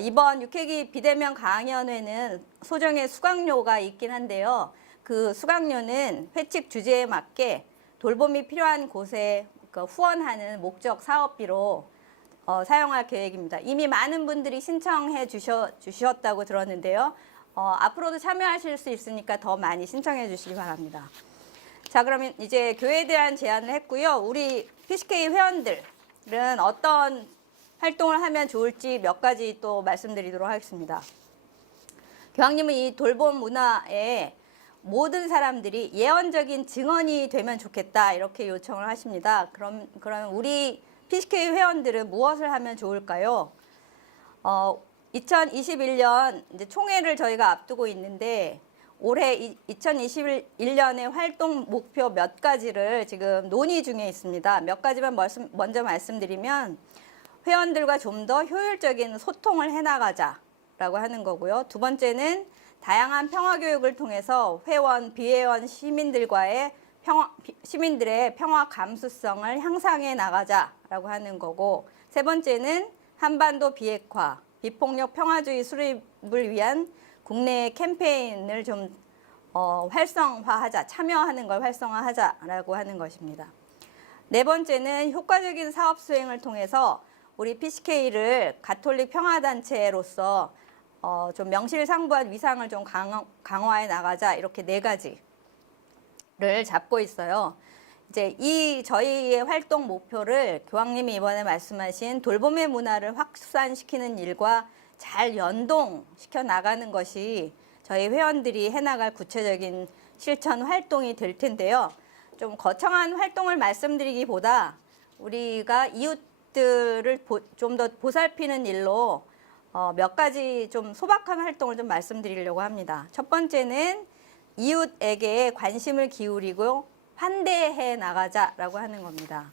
이번 육회기 비대면 강연회는 소정의 수강료가 있긴 한데요. 그 수강료는 회칙 주제에 맞게 돌봄이 필요한 곳에 후원하는 목적 사업비로 사용할 계획입니다. 이미 많은 분들이 신청해 주셨다고 들었는데요. 앞으로도 참여하실 수 있으니까 더 많이 신청해 주시기 바랍니다. 자, 그러면 이제 교회에 대한 제안을 했고요. 우리 PCK 회원들은 어떤 활동을 하면 좋을지 몇 가지 또 말씀드리도록 하겠습니다. 교황님은 이 돌봄 문화에 모든 사람들이 예언적인 증언이 되면 좋겠다 이렇게 요청을 하십니다. 그럼 우리 PCK 회원들은 무엇을 하면 좋을까요? 2021년 이제 총회를 저희가 앞두고 있는데 올해 2021년의 활동 목표 몇 가지를 지금 논의 중에 있습니다. 몇 가지만 먼저 말씀드리면 회원들과 좀 더 효율적인 소통을 해나가자라고 하는 거고요. 두 번째는 다양한 평화교육을 통해서 회원, 비회원 시민들의 평화 감수성을 향상해 나가자라고 하는 거고, 세 번째는 한반도 비핵화, 비폭력 평화주의 수립을 위한 국내 캠페인을 좀 활성화하자, 참여하는 걸 활성화하자라고 하는 것입니다. 네 번째는 효과적인 사업 수행을 통해서 우리 PCK를 가톨릭 평화단체로서 좀 명실상부한 위상을 좀 강화해 나가자, 이렇게 네 가지를 잡고 있어요. 이제 이 저희의 활동 목표를 교황님이 이번에 말씀하신 돌봄의 문화를 확산시키는 일과 잘 연동시켜 나가는 것이 저희 회원들이 해나갈 구체적인 실천 활동이 될 텐데요. 좀 거창한 활동을 말씀드리기보다 우리가 이웃들을 좀 더 보살피는 일로 몇 가지 좀 소박한 활동을 좀 말씀드리려고 합니다. 첫 번째는 이웃에게 관심을 기울이고 환대해 나가자라고 하는 겁니다.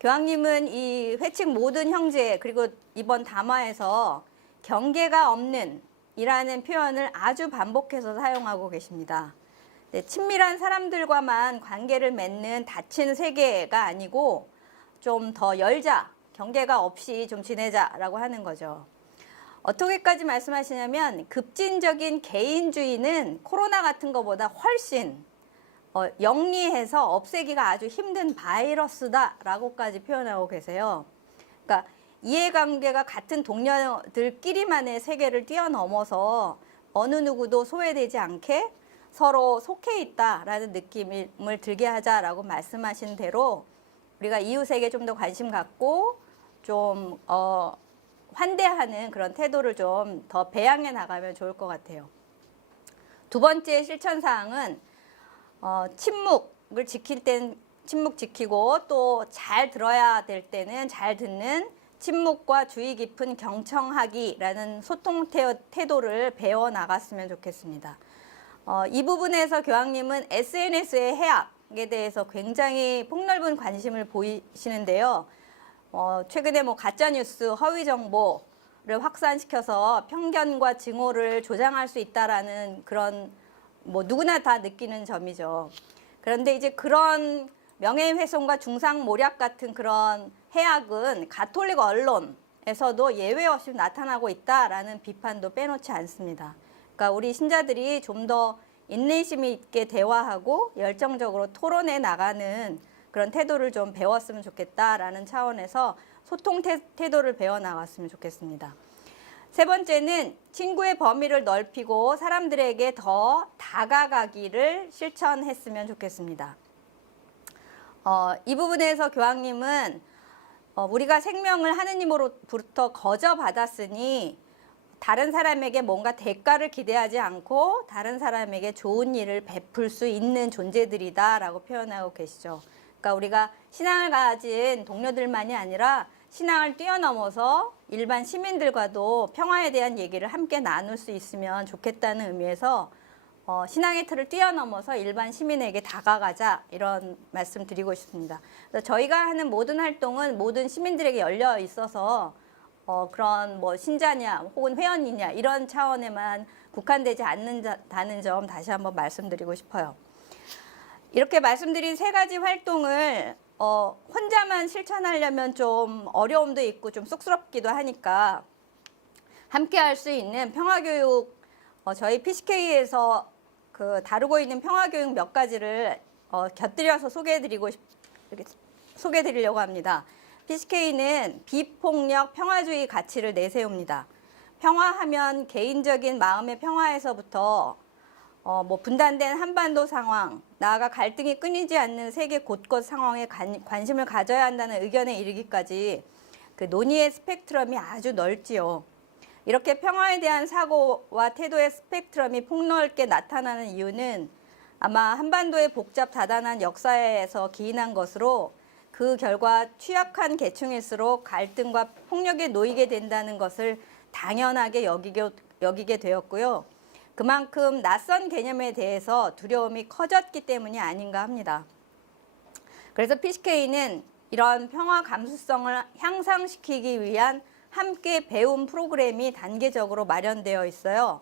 교황님은 이 회칙 모든 형제, 그리고 이번 담화에서 경계가 없는 이라는 표현을 아주 반복해서 사용하고 계십니다. 네, 친밀한 사람들과만 관계를 맺는 닫힌 세계가 아니고 좀 더 열자, 경계가 없이 좀 지내자라고 하는 거죠. 어떻게까지 말씀하시냐면 급진적인 개인주의는 코로나 같은 것보다 훨씬 영리해서 없애기가 아주 힘든 바이러스다라고까지 표현하고 계세요. 그러니까 이해관계가 같은 동료들끼리만의 세계를 뛰어넘어서 어느 누구도 소외되지 않게 서로 속해 있다라는 느낌을 들게 하자라고 말씀하신 대로 우리가 이웃에게 좀 더 관심 갖고 좀 환대하는 그런 태도를 좀 더 배양해 나가면 좋을 것 같아요. 두 번째 실천 사항은 침묵을 지킬 땐 침묵 지키고 또 잘 들어야 될 때는 잘 듣는 침묵과 주의 깊은 경청하기라는 소통 태도를 배워 나갔으면 좋겠습니다. 이 부분에서 교황님은 SNS의 해악에 대해서 굉장히 폭넓은 관심을 보이시는데요. 최근에 가짜뉴스, 허위 정보를 확산시켜서 편견과 증오를 조장할 수 있다라는 그런 누구나 다 느끼는 점이죠. 그런데 이제 그런 명예훼손과 중상모략 같은 그런 해악은 가톨릭 언론에서도 예외 없이 나타나고 있다라는 비판도 빼놓지 않습니다. 그러니까 우리 신자들이 좀 더 인내심 있게 대화하고 열정적으로 토론해 나가는 그런 태도를 좀 배웠으면 좋겠다라는 차원에서 소통 태도를 배워 나갔으면 좋겠습니다. 세 번째는 친구의 범위를 넓히고 사람들에게 더 다가가기를 실천했으면 좋겠습니다. 이 부분에서 교황님은 우리가 생명을 하느님으로부터 거저 받았으니 다른 사람에게 뭔가 대가를 기대하지 않고 다른 사람에게 좋은 일을 베풀 수 있는 존재들이다라고 표현하고 계시죠. 그러니까 우리가 신앙을 가진 동료들만이 아니라 신앙을 뛰어넘어서 일반 시민들과도 평화에 대한 얘기를 함께 나눌 수 있으면 좋겠다는 의미에서 신앙의 틀을 뛰어넘어서 일반 시민에게 다가가자 이런 말씀 드리고 싶습니다. 그래서 저희가 하는 모든 활동은 모든 시민들에게 열려 있어서 그런 신자냐 혹은 회원이냐 이런 차원에만 국한되지 않는다는 점 다시 한번 말씀드리고 싶어요. 이렇게 말씀드린 세 가지 활동을 혼자만 실천하려면 좀 어려움도 있고 좀 쑥스럽기도 하니까 함께 할 수 있는 평화교육 저희 PCK에서 다루고 있는 평화교육 몇 가지를 곁들여서 소개해드리려고 합니다. PCK는 비폭력 평화주의 가치를 내세웁니다. 평화하면 개인적인 마음의 평화에서부터 분단된 한반도 상황, 나아가 갈등이 끊이지 않는 세계 곳곳 상황에 관심을 가져야 한다는 의견에 이르기까지 그 논의의 스펙트럼이 아주 넓지요. 이렇게 평화에 대한 사고와 태도의 스펙트럼이 폭넓게 나타나는 이유는 아마 한반도의 복잡 다단한 역사에서 기인한 것으로 그 결과 취약한 계층일수록 갈등과 폭력에 놓이게 된다는 것을 당연하게 여기게 되었고요. 그만큼 낯선 개념에 대해서 두려움이 커졌기 때문이 아닌가 합니다. 그래서 PCK는 이런 평화 감수성을 향상시키기 위한 함께 배움 프로그램이 단계적으로 마련되어 있어요.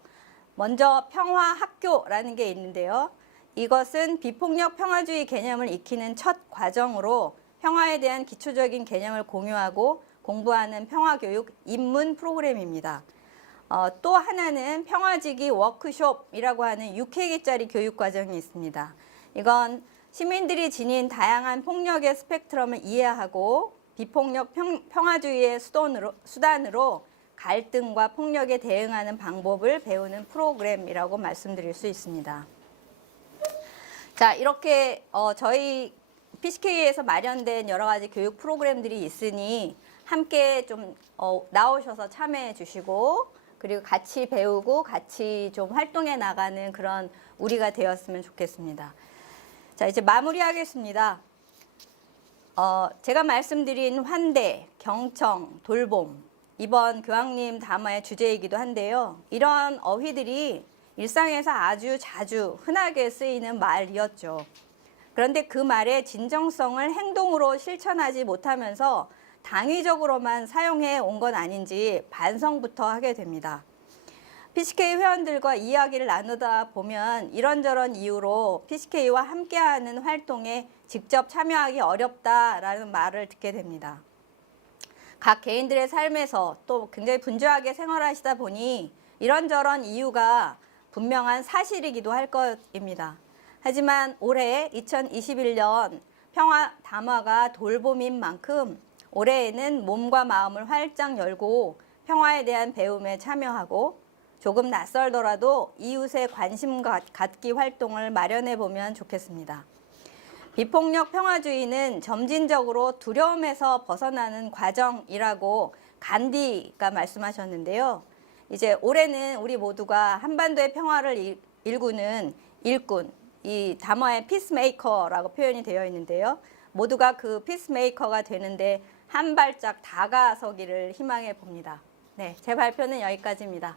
먼저 평화학교라는 게 있는데요. 이것은 비폭력 평화주의 개념을 익히는 첫 과정으로 평화에 대한 기초적인 개념을 공유하고 공부하는 평화교육 입문 프로그램입니다. 또 하나는 평화지기 워크숍이라고 하는 6회기짜리 교육과정이 있습니다. 이건 시민들이 지닌 다양한 폭력의 스펙트럼을 이해하고 비폭력 평화주의의 수단으로 갈등과 폭력에 대응하는 방법을 배우는 프로그램이라고 말씀드릴 수 있습니다. 자, 이렇게 저희 PCK에서 마련된 여러 가지 교육 프로그램들이 있으니 함께 좀 나오셔서 참여해 주시고 그리고 같이 배우고 같이 좀 활동해 나가는 그런 우리가 되었으면 좋겠습니다. 자, 이제 마무리하겠습니다. 제가 말씀드린 환대, 경청, 돌봄, 이번 교황님 담화의 주제이기도 한데요. 이런 어휘들이 일상에서 아주 자주 흔하게 쓰이는 말이었죠. 그런데 그 말의 진정성을 행동으로 실천하지 못하면서 당위적으로만 사용해 온 건 아닌지 반성부터 하게 됩니다. PCK 회원들과 이야기를 나누다 보면 이런저런 이유로 PCK와 함께하는 활동에 직접 참여하기 어렵다라는 말을 듣게 됩니다. 각 개인들의 삶에서 또 굉장히 분주하게 생활하시다 보니 이런저런 이유가 분명한 사실이기도 할 것입니다. 하지만 올해 2021년 평화 담화가 돌봄인 만큼 올해에는 몸과 마음을 활짝 열고 평화에 대한 배움에 참여하고 조금 낯설더라도 이웃의 관심 갖기 활동을 마련해 보면 좋겠습니다. 비폭력 평화주의는 점진적으로 두려움에서 벗어나는 과정이라고 간디가 말씀하셨는데요. 이제 올해는 우리 모두가 한반도의 평화를 일구는 일꾼, 이 담화의 피스메이커라고 표현이 되어 있는데요. 모두가 그 피스메이커가 되는데 한 발짝 다가서기를 희망해 봅니다. 네, 제 발표는 여기까지입니다.